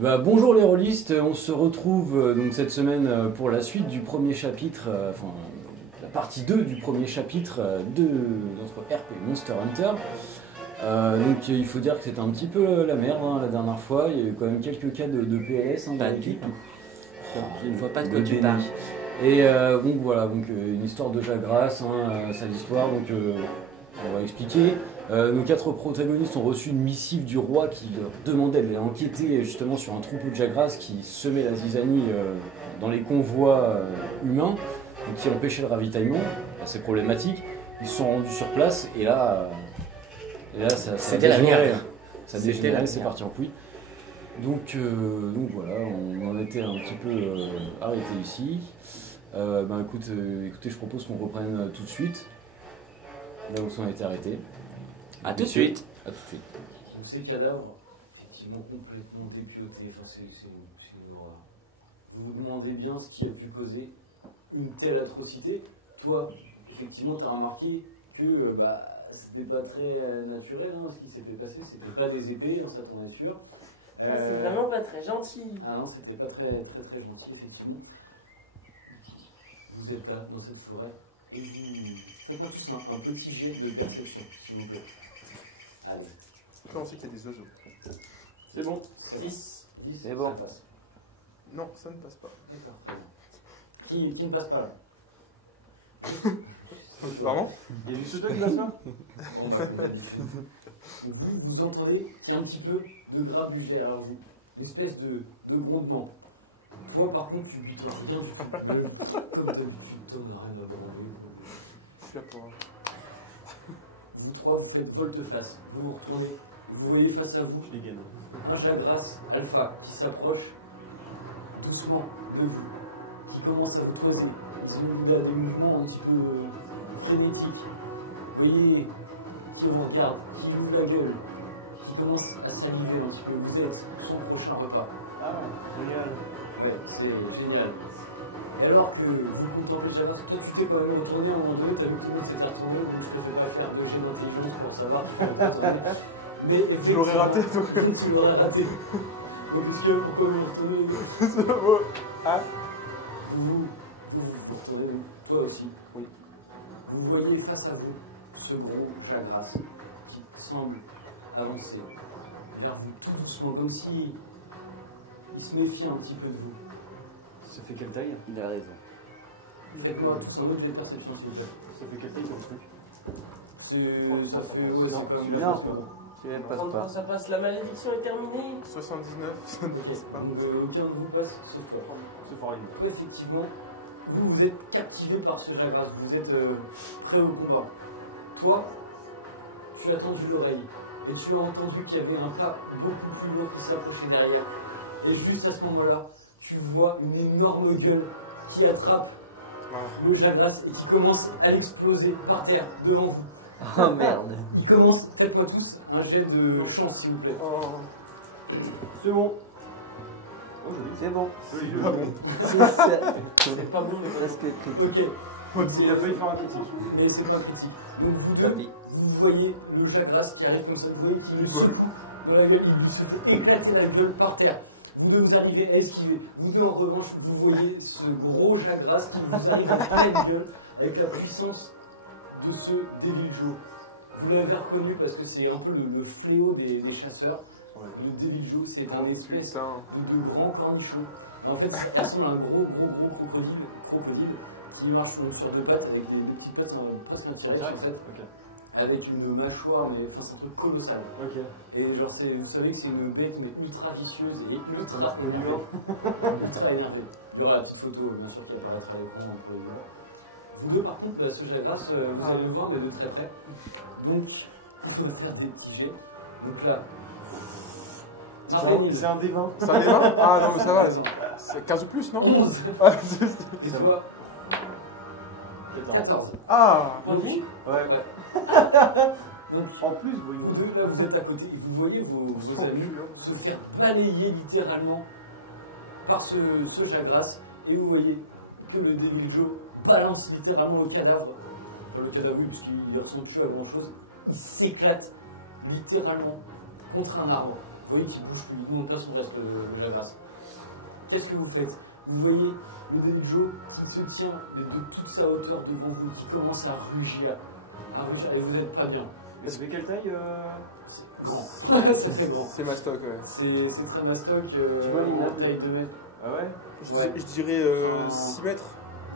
Bah, bonjour les rôlistes, on se retrouve donc cette semaine pour la suite du premier chapitre, enfin la partie 2 du premier chapitre de notre RP Monster Hunter. Donc il faut dire que c'était un petit peu la merde la dernière fois, il y a eu quand même quelques cas de PLS dans l'équipe. Je ne vois pas de quoi tu parles. Et donc voilà, donc, une histoire de Jagras, sa histoire, donc on va expliquer. Nos 4 protagonistes ont reçu une missive du roi qui leur demandait d'aller enquêter justement sur un troupeau de Jagras qui semait la zizanie dans les convois humains, donc qui empêchait le ravitaillement, assez problématique. Ils se sont rendus sur place et là ça c'était la merde. Ça a dégénéré, c'est parti en couille. Donc voilà, on en était un petit peu arrêté ici. Écoutez, je propose qu'on reprenne tout de suite là où on a été arrêté. A tout de suite. A tout de suite. Donc ces cadavres, effectivement complètement dépiotés, enfin, c'est une horreur. Vous vous demandez bien ce qui a pu causer une telle atrocité. Toi, effectivement, tu as remarqué que c'était pas très naturel ce qui s'était passé, c'était pas des épées, ça t'en est sûr. C'est vraiment pas très gentil. Ah non, c'était pas très gentil, effectivement. Vous êtes là, dans cette forêt, et vous faites-moi tous un petit jet de perception, s'il vous plaît. Allez. Je pensais qu'il y a des oiseaux. C'est bon. 10. C'est bon. Ça passe. Non, ça ne passe pas. D'accord, très bien. Qui ne passe pas là? Pardon? Il y a juste toi qui passe pas. Bon, vous entendez qu'il y a un petit peu de grabuge derrière vous, une espèce de grondement. Toi par contre tu bites rien du tout, comme d'habitude, t'en as rien à branler. Je suis là pour... Vous trois, vous faites volte-face, vous vous retournez, vous voyez face à vous un Jagras alpha qui s'approche doucement de vous, qui commence à vous toiser. Il a des mouvements un petit peu frénétiques. Vous voyez qui vous regarde, qui ouvre la gueule, qui commence à saliver un petit peu. Vous êtes son prochain repas. Ah, génial. Ouais, c'est génial. Et alors que vous contemplez Jagras, toi tu t'es quand même retourné à un moment donné, t'as vu que tout le monde s'était retourné, donc je te fais pas faire de jet d'intelligence pour savoir qu'il faut retourner. Mais Je l'aurais raté, donc tu l'aurais raté. Donc est-ce que pourquoi vous retournez Ah. vous retournez, toi aussi, oui. Vous voyez face à vous ce gros Jagras qui semble avancer vers vous tout doucement, comme si il se méfiait un petit peu de vous. Ça fait quelle taille? Il a raison. Faites-moi tous un autre de perception s'il vous plaît. Ça fait quelle taille ton truc? Ça fait... Ouais, c'est quand même... Non. passe pas. Tu ne passes 33, pas. ça passe, la malédiction est terminée. 79, ça ne passe pas. Donc aucun de vous passe sauf toi. C'est fort libre. Toi, effectivement, vous êtes captivé par ce Jagras, vous êtes prêt au combat. Toi, tu as tendu l'oreille et tu as entendu qu'il y avait un pas beaucoup plus lourd qui s'approchait derrière. Et juste à ce moment-là, tu vois une énorme gueule qui attrape le Jagras et qui commence à l'exploser par terre devant vous. Oh merde. Il commence, faites-moi tous un jet de chance s'il vous plaît. Oh. C'est bon. Oh, joli. C'est bon. Joli, pas bon. C'est pas bon, mais Presque critique. Ok, il a failli faire un critique. mais c'est pas critique. Donc vous deux, Tapis. vous voyez le Jagras qui arrive comme ça, vous voyez qu'il lui secoue dans la gueule, il se fait éclater la gueule par terre. Vous deux, vous arrivez à esquiver. Vous deux, en revanche, vous voyez ce gros Jagras qui vous arrive en pleine gueule avec la puissance de ce Devil Joe. Vous l'avez reconnu parce que c'est un peu le fléau des chasseurs. Le Devil Joe, c'est un espèce de grand cornichon. En fait, ça ressemble à un gros crocodile qui marche sur 2 pattes avec des petites pattes presque un T-Rex en fait. Ok. Avec une mâchoire, mais enfin c'est un truc colossal. Ok. Et genre vous savez que c'est une bête mais ultra vicieuse et ultra énervée. Ultra énervée. Il y aura la petite photo bien sûr qui apparaîtra à l'écran pour les voir. Vous deux par contre, ce Jagras, vous allez le voir mais de très près. Donc on va faire des petits jets. Donc là, Marvenil. C'est un D20. Ça les mains? Ah non mais ça va, c'est 15 ou plus non? 11. Ah, Et toi 14. Ah. Point de vie? Ouais. Donc En plus, vous deux là vous êtes à côté et vous voyez vos amis se faire balayer littéralement par ce Jagras et vous voyez que le Devil Joe balance littéralement le cadavre. Enfin, le cadavre oui parce qu'il ne ressemble plus à grand chose. Il s'éclate littéralement contre un arbre. Vous voyez qu'il bouge plus, il ne demande pas son reste, le Jagras. Qu'est-ce que vous faites? Vous voyez le Devijo qui se tient de toute sa hauteur devant vous, qui commence à rugir, et vous n'êtes pas bien. Mais ça fait quelle taille Grand. Ça fait grand. C'est mastoc, ouais. C'est très mastoc, vois l'immeuble taille 2 mètres. Ah ouais? Je dirais 6 mètres.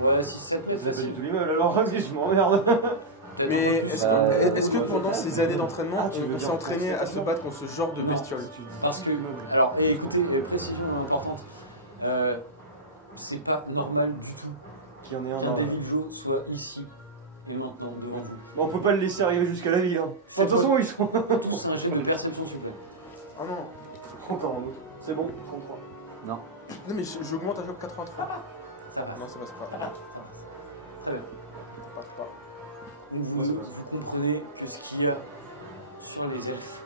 Ouais, si ça plaît, Vous avez pas c'est du tout l'immeuble alors, je m'emmerde. Mais est-ce que pendant ces années d'entraînement, Ah, tu veux on s'est dire entraîné à se concrètement battre contre ce genre de Non, bestiole? Parce que, alors, et écoutez, précision importante, c'est pas normal du tout Qu'il y en ait un qu'un dans la- Devijo soit ici et maintenant devant vous. Bon, on peut pas le laisser arriver jusqu'à la vie. Hein. Enfin, de toute façon, ils sont. Tous un jet de perception supplémentaire. Ah non. Encore un autre. C'est bon, 33. Non, mais j'augmente à chaque 83. Ça va. Non, ça passe pas. Très bien. Ça passe pas. Donc vous, Moi, ça vous passe. comprenez que ce qu'il y a sur les elfes,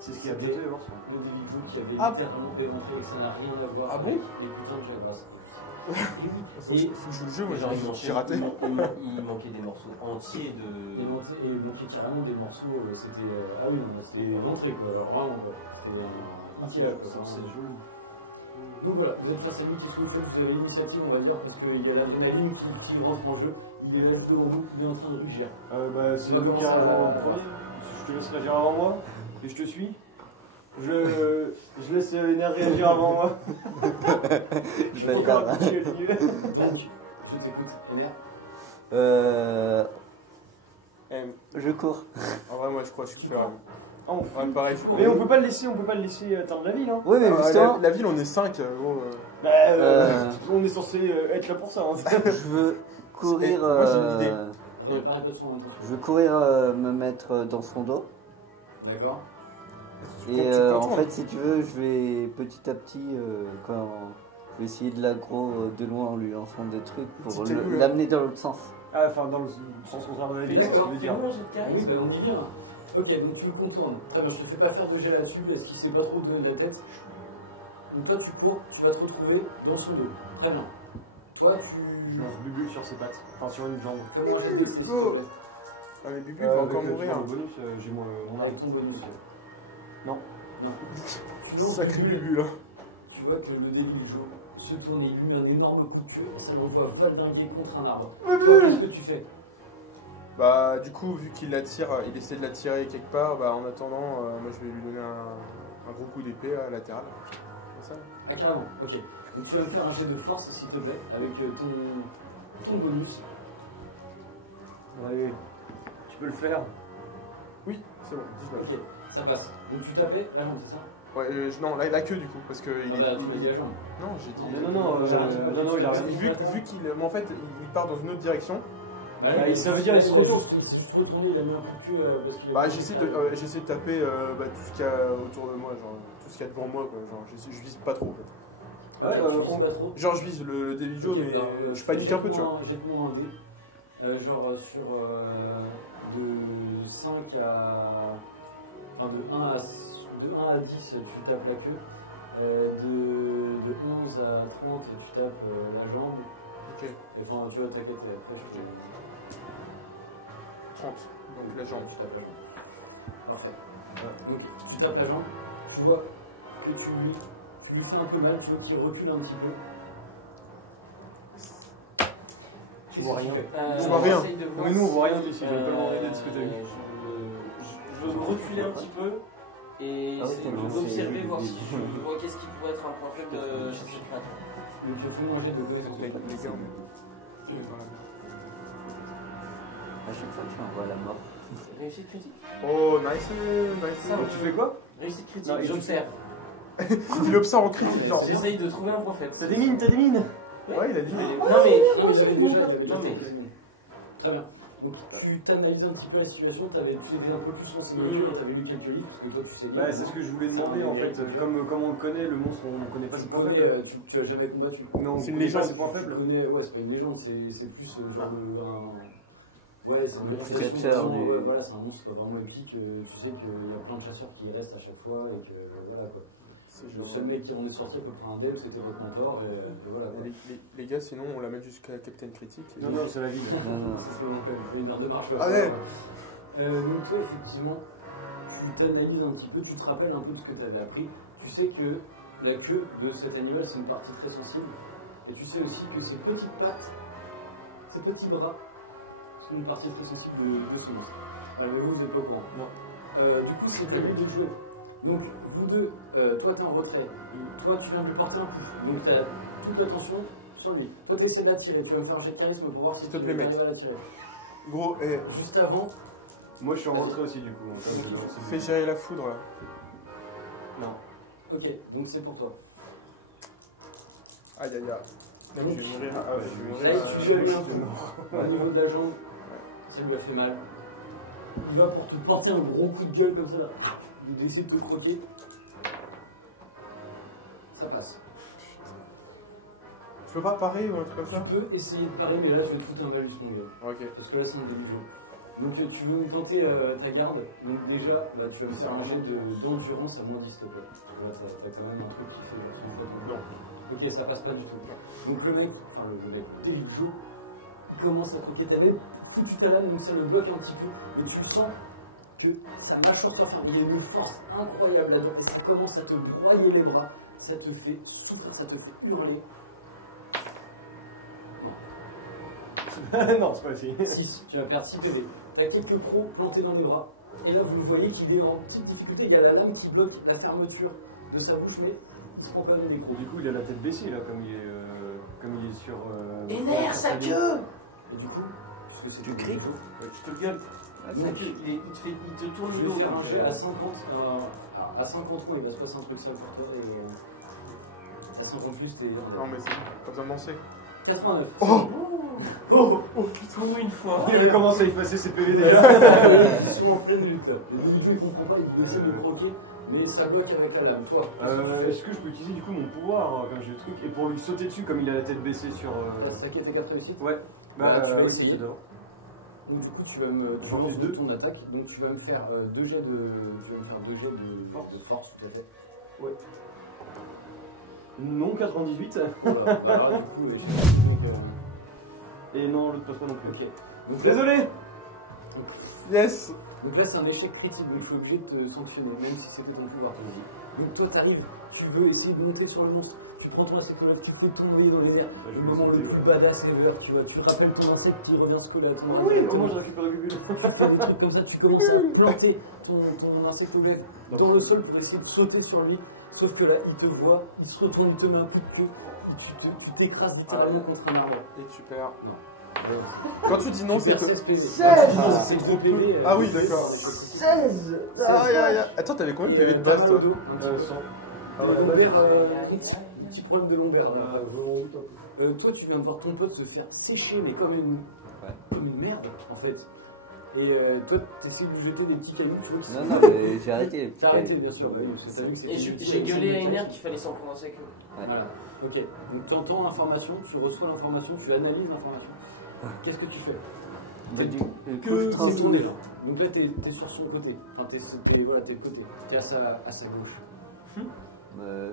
C'est ce qu'il y a bientôt à voir. le Devijo qui avait Ah. littéralement démontré que ça n'a rien à voir Ah avec bon les putains de Jagras. Et oui, Faut que je joue le jeu, moi Genre, j'ai raté. il manquait des morceaux entiers de. et manquait carrément des morceaux, c'était. Ah oui, non, c'était l'entrée quoi, alors vraiment quoi. C'était incroyable quoi. C'est joli. Donc voilà, vous êtes face à lui, qu'est-ce que vous faites? Vous avez l'initiative, on va dire, parce qu'il y a l'adrénaline qui rentre en jeu. Il est là devant vous, il est en train de rugir. Bah, c'est On va le commencer carrément à- premier. Je te laisse réagir avant moi. Et je te suis. Je laisse Ener réagir avant moi. Je vais encore Bâtard. toucher le milieu. Donc, je t'écoute, Ener. Je cours. En vrai, moi je crois que je suis ferré. Ah, on Ouais, pareil. Mais on peut pas le laisser atteindre la ville. Hein. Oui, mais Ah, justement, la ville, on est 5. Bah, on est censé être là pour ça. Hein. je veux courir. Moi, j'ai une idée. Répète son intention. Je veux courir me mettre dans son dos. D'accord. Et Tu peux en entendre. fait, si tu veux, je vais petit à petit, quand je vais essayer de l'aggro de loin en lui lançant des trucs pour C'était où, là l'amener dans l'autre sens. Ah, enfin, dans le sens contraire de la ville, ça D'accord, veut dire. Oui, bah on y vient. Ok, donc tu le contournes. Très bien, je te fais pas faire de jet là-dessus parce qu'il sait pas trop donner la tête. Donc toi, tu cours, tu vas te retrouver dans son dos. Très bien. Toi, Je tu. lance Bubu sur ses pattes. Enfin, sur une jambe. Fais-moi un jet de dextérité, s'il te plaît. Ah, mais Bubu, il va encore avec, mourir. le bonus, j'ai mon Avec ton bonus. Non. Non. Tu lances Sacré Bubu, Bubu là. tu vois que le Devijo se tourne et il lui met un énorme coup de queue et ça l'envoie valdinguer contre un arbre. Toi, qu'est-ce que tu fais? Bah, du coup, vu qu'il l'attire, il essaie de l'attirer quelque part, bah en attendant, moi je vais lui donner un gros coup d'épée latéral. Comme ça. Ah, carrément, ok. Donc tu vas me faire un jet de force, s'il te plaît, avec ton bonus. Allez, tu peux le faire. Oui, c'est bon, 19. Ok, ça passe. Donc tu tapais la jambe, c'est ça? Ouais, non, la queue du coup, parce que il Ah est. bah, tu m'as dit la jambe. Non, j'ai dit. Non, il a rien dit. Vu qu'il. Mais en fait, il part dans une autre direction. Bah, ça veut dire il se retourne. Il s'est juste retourné, il a mis un coup de queue parce qu'il a. Bah, j'essaie de taper tout ce qu'il y a autour de moi, genre tout ce qu'il y a devant moi, quoi. Genre, je vise pas trop en fait. Ah ouais, tu vises pas trop. Genre, je vise le Devijo, Ok, mais bah, je panique un peu, tu vois. Jette-moi un dé. Genre sur de 5 à. Enfin, de 1 à 10, tu tapes la queue. De 11 à 30, tu tapes la jambe. Ok, Enfin, tu vois, t'inquiète, après je te. 30. Donc la jambe. Tu tapes la jambe. Parfait. Donc, tu tapes la jambe, tu vois que tu lui fais un peu mal, tu vois qu'il recule un petit peu. Tu vois rien. Je vois rien. Mais nous, on voit rien d'ici, j'avais pas le droit de ce que t'as vu. Je veux me reculer un petit peu et Ah ouais, essayer t'as lancé d'observer, le voir dé. si je vois qu'est-ce qui pourrait être un point faible chez cette créature. Donc, fais manger de connaissance. Les gars, on est dans la merde. À chaque fois, tu envoies la mort. Réussite critique. Oh, nice, nice. Ça, Donc tu fais quoi? Réussite critique, Non, j'observe. Il observe en critique, genre. J'essaye de trouver un point faible. T'as des mines, t'as des mines. Ouais, il a dit. Non mais, Non, mais il y avait déjà, Non, mais- Très bien. Donc tu t'analyses un petit peu la situation, tu avais un peu plus renseigné que tu avais lu quelques livres, parce que toi tu sais lire. Bah, c'est ce que je voulais demander en fait. Comme on le connaît, le monstre, on connaît pas Tu ses points connais, faibles. tu as jamais combattu. Non, C'est on une connaît légende. pas ses points Tu faibles. connais, ouais, c'est pas une légende, c'est plus genre ouais, c'est Un une prédateur prédateur. du- Ouais, voilà, c'est un monstre quoi, vraiment épique. Tu sais qu'il y a plein de chasseurs qui y restent à chaque fois et que voilà quoi. C'est Le genre. seul mec qui en est sorti à peu près indemne, c'était votre mentor et voilà quoi. Les gars, sinon, on l'amène jusqu'à Captain Critique. Non, non, c'est la ville. Non, non. Ça fait mon père, je fais une heure de marche. Ah ouais. Donc toi, effectivement, tu tu t'analyses un petit peu, tu te rappelles un peu de ce que tu avais appris. Tu sais que la queue de cet animal, c'est une partie très sensible. Et tu sais aussi que ses petites pattes, ses petits bras, sont une partie très sensible de ce monstre. Voilà, mais vous n'êtes pas au courant. Non. Du coup, c'est à lui de jouer. Donc, vous deux, toi t'es en retrait, toi tu viens de lui porter un coup, donc t'as toute l'attention sur lui. Toi t'essaies de l'attirer, tu vas me faire un jet de charisme pour voir si S'il te tu plaît, mec. arrives à l'attirer. Gros, Juste avant, Moi je suis en rentrée aussi du coup. fais gérer la foudre là. non. Ok, donc c'est pour toi. Aïe aïe aïe. Non, mais je vais mourir. Ah ouais, je vais Là, mourir. tu lui as eu un coup au niveau de la jambe, ça lui a fait mal. Il va pour te porter un gros coup de gueule comme ça là. Il va essayer de te croquer. Ça passe. Je peux pas parer ou un truc comme Tu ça? peux essayer de parer, mais là je vais te foutre un malus mon gars. Ok. Parce que là c'est un début de jeu. Donc tu veux tenter ta garde, donc déjà bah, tu vas me faire un jet d'endurance à moins 10 s'il te plaît. Voilà, t'as quand même un truc qui fait non. Ok, ça passe pas du tout. Donc le mec, David Joe, il commence à croquer, t'avais foutu ta lame, donc ça le bloque un petit peu, et tu sens que sa mâchoire s'enferme, il y a une force incroyable là-dedans, et ça commence à te broyer les bras, ça te fait souffrir, ça te fait hurler. Non, c'est pas aussi. 6, tu vas perdre 6 PV. T'as quelques crocs plantés dans les bras. Et là, vous le voyez qu'il est en petite difficulté. Il y a la lame qui bloque la fermeture de sa bouche, mais il se prend quand même des crocs. Du coup, il a la tête baissée là, comme il est sur. Énerve sa queue. Et du coup, puisque c'est Tu cries Je te gueule. Donc, Il te tourne je le vais dos. faire un jet à 50. À 50 points, il va se passer un truc sale pour toi. Et à 50 plus, t'es. Non, mais c'est pas besoin de lancer. 89. Oh, pour une fois. Il va commencer à effacer ses PV déjà. Ils sont en pleine lutte là. Le David Joe, il comprend pas, il essaie de le croquer, mais ça bloque avec la lame. Toi, Est-ce que je peux utiliser du coup mon pouvoir comme j'ai le truc et pour lui sauter dessus comme il a la tête baissée sur. t'as stacké tes 4 réussites. Ouais. Bah, tu vas oui, essayer. c'est d'abord. Donc du coup tu vas me J'en fais deux. ton attaque, donc tu vas me faire 2 jets de force, tout à fait. Non, 98. Voilà, bah alors, du coup j'ai Et non, l'autre passe pas non plus. ok. Donc, Désolé. Yes! donc là c'est un échec critique, donc je suis obligé de te sanctionner, même si c'était ton pouvoir. Donc toi t'arrives, tu veux essayer de monter sur le monstre, tu prends ton insecte, tu fais tomber dans les airs, je le me moment suis le dit, plus ouais. badass ever, tu vois, tu rappelles ton insecte qui revient se coller à ton Oui, insecte. au moins je récupère le bubule. Tu fais des trucs comme ça, tu commences à planter ton insecte dans le sol pour essayer de sauter sur lui. Sauf que là, il te voit, il se retourne, il te met un coup de queue, tu t'écrases littéralement contre un arbre. Et tu perds. Non. Quand tu dis non, c'est perds peu. 16 PV. 16. C'est trop PV. Ah oui, d'accord. 16. Aïe aïe aïe. Attends, t'avais combien de PV de base toi? 100. Ah ouais, lombaire, un petit problème de lombaire là. Toi, tu viens de voir ton pote se faire sécher, mais comme une merde en fait. Et toi, tu essaies de lui jeter des petits cailloux, tu vois. Qui Non, non, mais j'ai arrêté les petits T'as arrêté, cailloux. bien sûr. Oui, parce que t'as vu que c'était Et des petits j'ai cailloux, gueulé à c'est des Ener qu'il fallait s'en prendre sa queue. Voilà, ok. Donc t'entends l'information, tu reçois l'information, tu analyses l'information. Qu'est-ce que tu fais? Bah, du Que coup, c'est tourné là. Donc là t'es sur son côté. Enfin t'es de côté. T'es à sa gauche.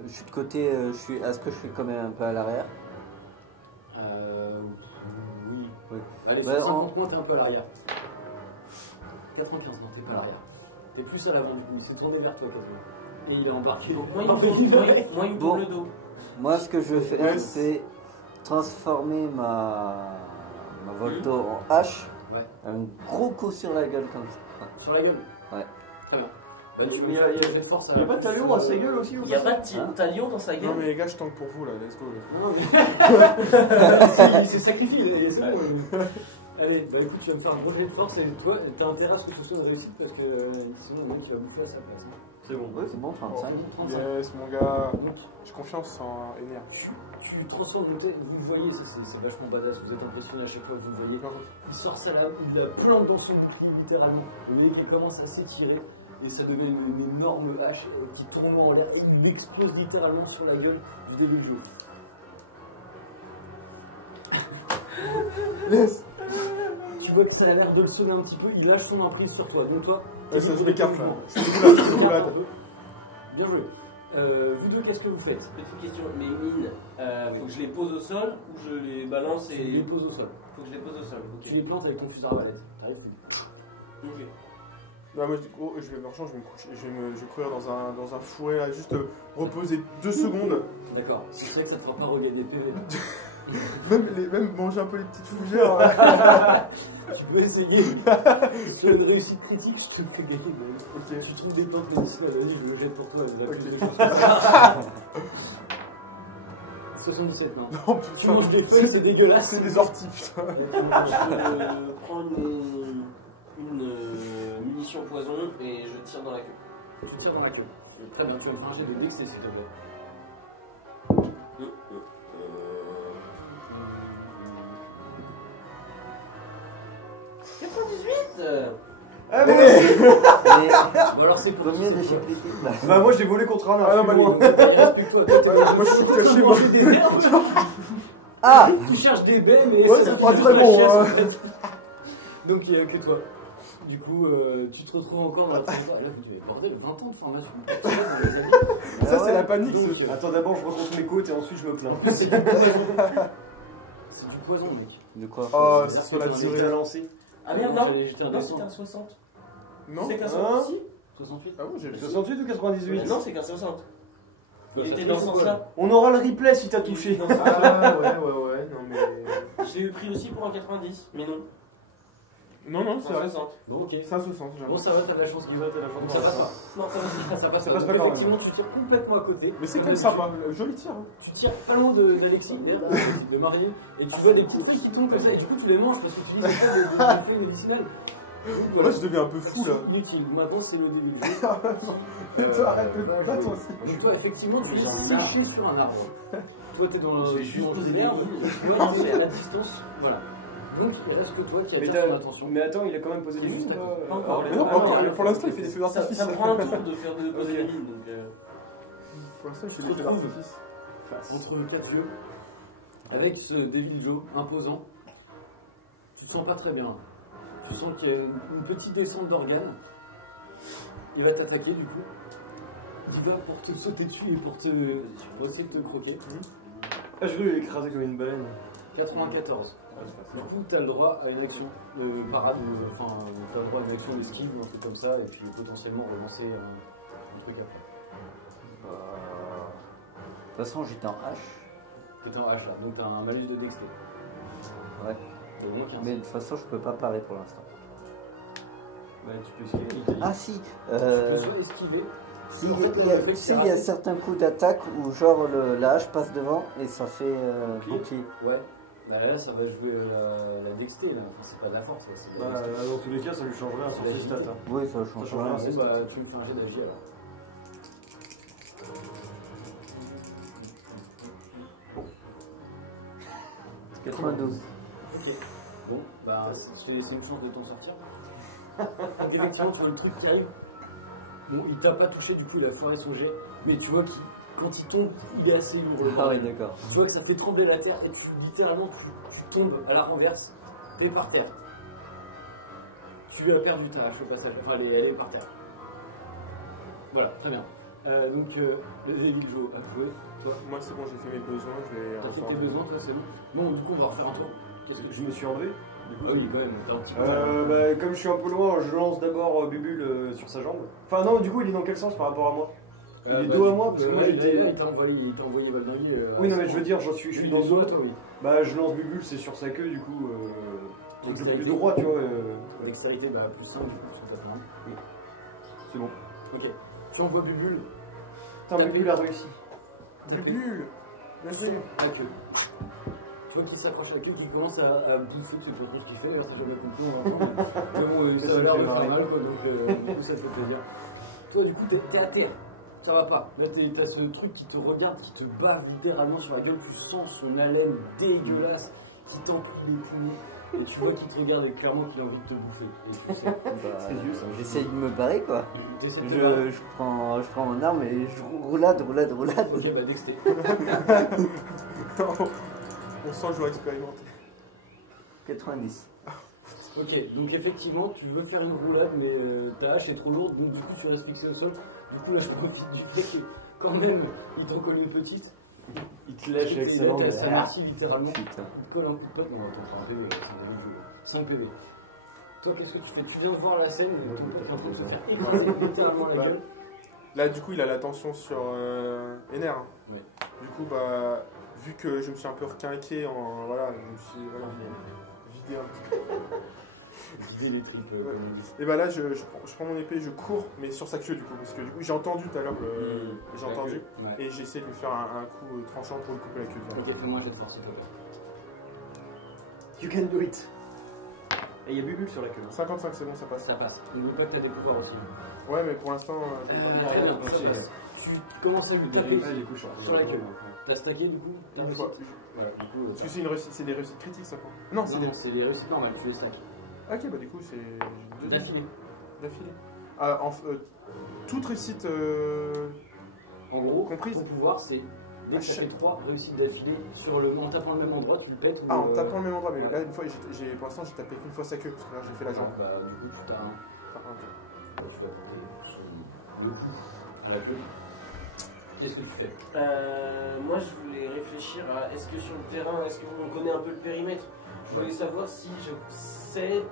je suis de côté, est-ce que je suis quand même un peu à l'arrière? Oui. Oui. Allez, Ouais, sur 50 points, t'es un peu à l'arrière. 95, non, t'es pas à l'arrière. T'es plus à l'avant du coup, il s'est tourné vers toi quand même. Et il est embarqué. Donc moi il me tourne le dos. Moi, ce que je fais, Ouais. c'est transformer ma Volto en hache. Ouais. Un gros coup sur la gueule comme ça. Sur la gueule. Ouais. Très bien. Bah, tu Mais veux faire de force à Il n'y a pas de talion à sa gueule aussi ou Il n'y a pas pas de talion dans sa Non, gueule. mais les gars, je tank pour vous là, let's go. Non, mais. Il s'est sacrifié, c'est bon. Allez, bah écoute, tu vas me faire un gros jet de force et toi, t'as intérêt à ce que ce soit une réussite parce que sinon le mec il va bouffer à sa place. Hein. C'est bon. Ouais, c'est bon, 35. 35. Yes, mon gars. Donc, J'ai confiance en Ener. tu transformes le tête, vous le voyez, c'est vachement badass, vous êtes impressionné à chaque fois que vous le voyez. Il sort sa lame, il la plante dans son bouclier littéralement. Le mec il commence à s'étirer et ça devient une énorme hache qui tombe en l'air et il explose littéralement sur la gueule du début de jeu. Yes. Tu vois que ça a l'air de le semer un petit peu, il lâche son emprise sur toi. Donc toi, Ouais, ça se m'écarte là. Je suis tu là, regardes un peu. Bien joué. Vous deux, qu'est-ce que vous faites? Petite question, mes mines, faut que je les pose au sol ou je les balance Tu les et. poses au sol. Faut que je les pose au sol. Tu Ok. les plantes avec ton fusil à arbalète. T'arrives, Ok. Bah, moi, gros, je vais me coucher. Je vais courir dans un fourré, là, juste reposer 2 secondes. D'accord. Tu sais que ça te fera pas regagner des PV. Même manger un peu les petites fougères. Tu peux essayer. Sur une réussite critique, je te fais gagner. Ok. Tu trouves des plantes médicinales, vas-y, je le jette pour toi. Il va plus de choses. 77, non. Non, Tu putain. manges des feuilles, c'est dégueulasse. C'est des orties, putain. Je prends une munition poison et je tire dans la queue. Tu tires dans la queue. Très bien, tu vas me faire un jet de dexter, s'il te plaît. 98. Ah, moi, Bon, alors c'est pour Combien qui, cette d'échecs fois critiques là? bah, moi j'ai volé contre un Ah, non, arbre. bah, Respecte-toi, Moi, je suis caché, moi. des herbes. Ah! Tu cherches des baies, mais Ouais, c'est c'est ça, pas tu très cherches bon, la chaise, hein. en fait. Donc il n'y a que toi. Du coup, tu te retrouves encore dans la trajectoire. Là, vous devez bordel, 20 ans de formation. Dans les habits. Ça, c'est la panique. Donc, ce- Attends, d'abord je recompte mes côtes et ensuite je me plains. c'est du poison. C'est du poison, mec. De quoi? Oh, c'est c'est sur la dans les J'ai durée. lancé. Ah merde, non. J'allais jeter un Non, dessin. c'était un 60. Non C'est qu'un Hein 60 68. Ah bon, j'ai vu ça. 68 ou 98? Non, c'est qu'un 60. Il Ça était fait dans ce quoi, sens-là. On aura le replay si t'as touché. Non, Ah, ouais, non, mais. je l'ai pris aussi pour un 90, mais non. Non, c'est Un vrai. 60. Bon, ok. Ça se sent, Bon, ça va, t'as de la chance qu'il va, t'as la chance. Ça passe pas. Non, ça passe, ça passe Ça pas. passe pas Donc, quand même. effectivement, tu tires complètement à côté. Mais c'est Comme quand même d'habitude. sympa. Joli tir. Hein. Tu tires pas loin d'Alexis, de Marié, et tu vois des petites feuilles qui tombent comme ça, et du coup tu les manges parce que tu utilises pas des clés médicinales. En fait, je deviens un peu fou là. Inutile, maintenant c'est le début du jeu. Toi, arrête de pas toi aussi. Donc toi, effectivement, tu es J'en ai marre. séché sur un arbre. Toi, t'es dans Je vais juste dans poser une des herbe, lignes. tu vois, il est à la distance. Voilà. Donc il reste que toi qui Mais attire ton attention. Mais attends, il a quand même posé des Juste lignes. à côté. Pas encore. Mais non, Ah, encore, non, pour l'instant, il fait des feux ça, d'artifice. ça prend un tour de faire de poser les lignes, donc. Pour l'instant, il fait Tu des te feux retrouves d'artifice. entre le 4 yeux, avec ce Devil Joe imposant. Tu te sens pas très bien. Tu sens qu'il y a une petite descente d'organes. Il va t'attaquer du coup. Il va pour te sauter dessus et pour te essayer de te croquer. Ah, je veux l'écraser comme une baleine. 94. Du coup, tu as le droit à une action parade, enfin, tu as le droit à une action esquive ou un truc comme ça, et puis potentiellement relancer un truc après. De toute façon, j'étais en H. T'es en H là, donc tu as un malus de dexté. Ouais. T'as au moins 15. Mais de toute façon, je peux pas parler pour l'instant. Bah, tu peux esquiver, il t'a dit. Ah si, Tu peux soit esquiver. si, En fait, il y a, le fait tu sais, que il y a ça- certains coups d'attaque où genre la hache passe devant et ça fait bouclier. Ouais. Bah là, ça va jouer la dexté là. Enfin, c'est pas de la force, c'est de la Bah, dexté. dans tous les cas, ça lui changerait sur ses stats. Hein. Oui, ça Ça change change rien. rien. Bon, bah, tu me fais un jet d'agir alors. C'est 92. Ok. Bon, bah, je vais laisser une chance de t'en sortir. Donc, effectivement, tu vois le truc qui arrive. Bon, il t'a pas touché, du coup, il a foiré son jet. Mais tu vois qu'il, quand il tombe, il est assez lourd. Ah oui, d'accord. Tu vois que ça fait trembler la terre et tu, littéralement, tu tombes à la renverse. T'es par terre. Tu as perdu ta hache au passage. Enfin, elle est par terre. Voilà, très bien. Donc, le Devil Joe a joué. Toi, Moi, c'est bon, j'ai fait mes besoins. Je vais. t'as fait tes besoins, toi, c'est bon. Bon, du coup, on va refaire un tour. Qu'est-ce que Je me suis enlevé. Du coup, Ah oui, quand même, t'as un petit peu. Bah, comme je suis un peu loin, je lance d'abord Bubule sur sa jambe. Enfin, non, du coup, il est dans quel sens par rapport à moi? Il est dos à moi parce que moi j'étais. Il t'a envoyé balle dans lui. Oui, non, mais je veux dire, je suis dans dos le à toi, oui. Bah, je lance Bubule, c'est sur sa queue, du coup. Truc le plus Dextérité. droit, tu vois. Dextérité, bah, plus 5 du coup, sur ta main. C'est bon. Ok. Tu envoies Bubule. Putain, Bubule a réussi. Bubule. Bien joué. La queue. Tu vois qu'il s'accroche à la queue, qu'il commence à bouffer, tu sais pas trop ce qu'il fait, d'ailleurs, t'as jamais compris en même temps. Mais bon, Ça ça a me l'air fait de faire marrer. mal, quoi, donc du coup, ça te fait plaisir. Toi, du coup, t'es à terre. Ça va pas. Là, t'as ce truc qui te regarde, qui te bave littéralement sur la gueule. Tu sens son haleine dégueulasse qui t'emplit les poumons. Et tu vois qu'il te regarde et clairement qu'il a envie de te bouffer. Et tu sais. Bah, vieux, ça. j'essaye de me barrer quoi. T'essaies de te barrer. Je prends mon arme et je roulade. Ok, bah dexté. On sent le joueur expérimenté. 90. Ok, donc effectivement, tu veux faire une roulade, mais ta hache est trop lourde, donc du coup tu restes fixé au sol. Du coup là, je profite du fait que quand même, ils t'ont collé une petite. Il te lèche avec sa langue. Ça merci littéralement. Putain. Il te colle un coup de pote. Non, attends, c'est un PV, c'est un PV. 5 PV. Toi, qu'est-ce que tu fais? Tu viens de voir la scène, ton pote est en train de se faire éclater littéralement la gueule. Là, du coup, il a l'attention sur Ener. Hein. Ouais. Du coup, bah, vu que je me suis un peu requinqué, voilà, je me suis vidé un petit peu. Vider les tripes. Et bah là, je prends mon épée, je cours, mais sur sa queue du coup, parce que du coup, j'ai entendu tout à l'heure, j'ai entendu, Ouais. et j'ai essayé de lui faire un coup tranchant pour lui couper la queue. Ok, fais-moi un jet de force, s'il te plaît. You can do it. Et il y a Bubule sur la queue. 55, c'est bon, ça passe. Ça passe. N'oublie pas que t'as des pouvoirs aussi. Ouais, mais pour l'instant, j'ai pas- Il y a rien à pencher. Tu commences à lui taper les couches sur la queue. T'as stacké du coup? T'as Une réussi? fois. Voilà, du coup. Parce que c'est des réussites critiques, ça quoi. Non, c'est Non, des. non, c'est les réussites normales, tu les stacks. Ok, bah du coup, c'est. deux D'affilée. d'affilée. Toute réussite. En gros, Comprise. ton pouvoir, c'est dès que tu chaque- fais 3 réussites d'affilée en tapant le même endroit, tu le pètes. Ah, en tapant le même endroit, mais là, une fois, pour l'instant, j'ai tapé qu'une fois sa queue, parce que là, j'ai fait la jambe. Bah, du coup, tu t'as un. Enfin, un. Bah, tu vas tenter le coup à la queue. Qu'est-ce que tu fais? Moi, je voulais réfléchir à est-ce que sur le terrain, est-ce qu'on connaît un peu le périmètre? Je voulais savoir si je sais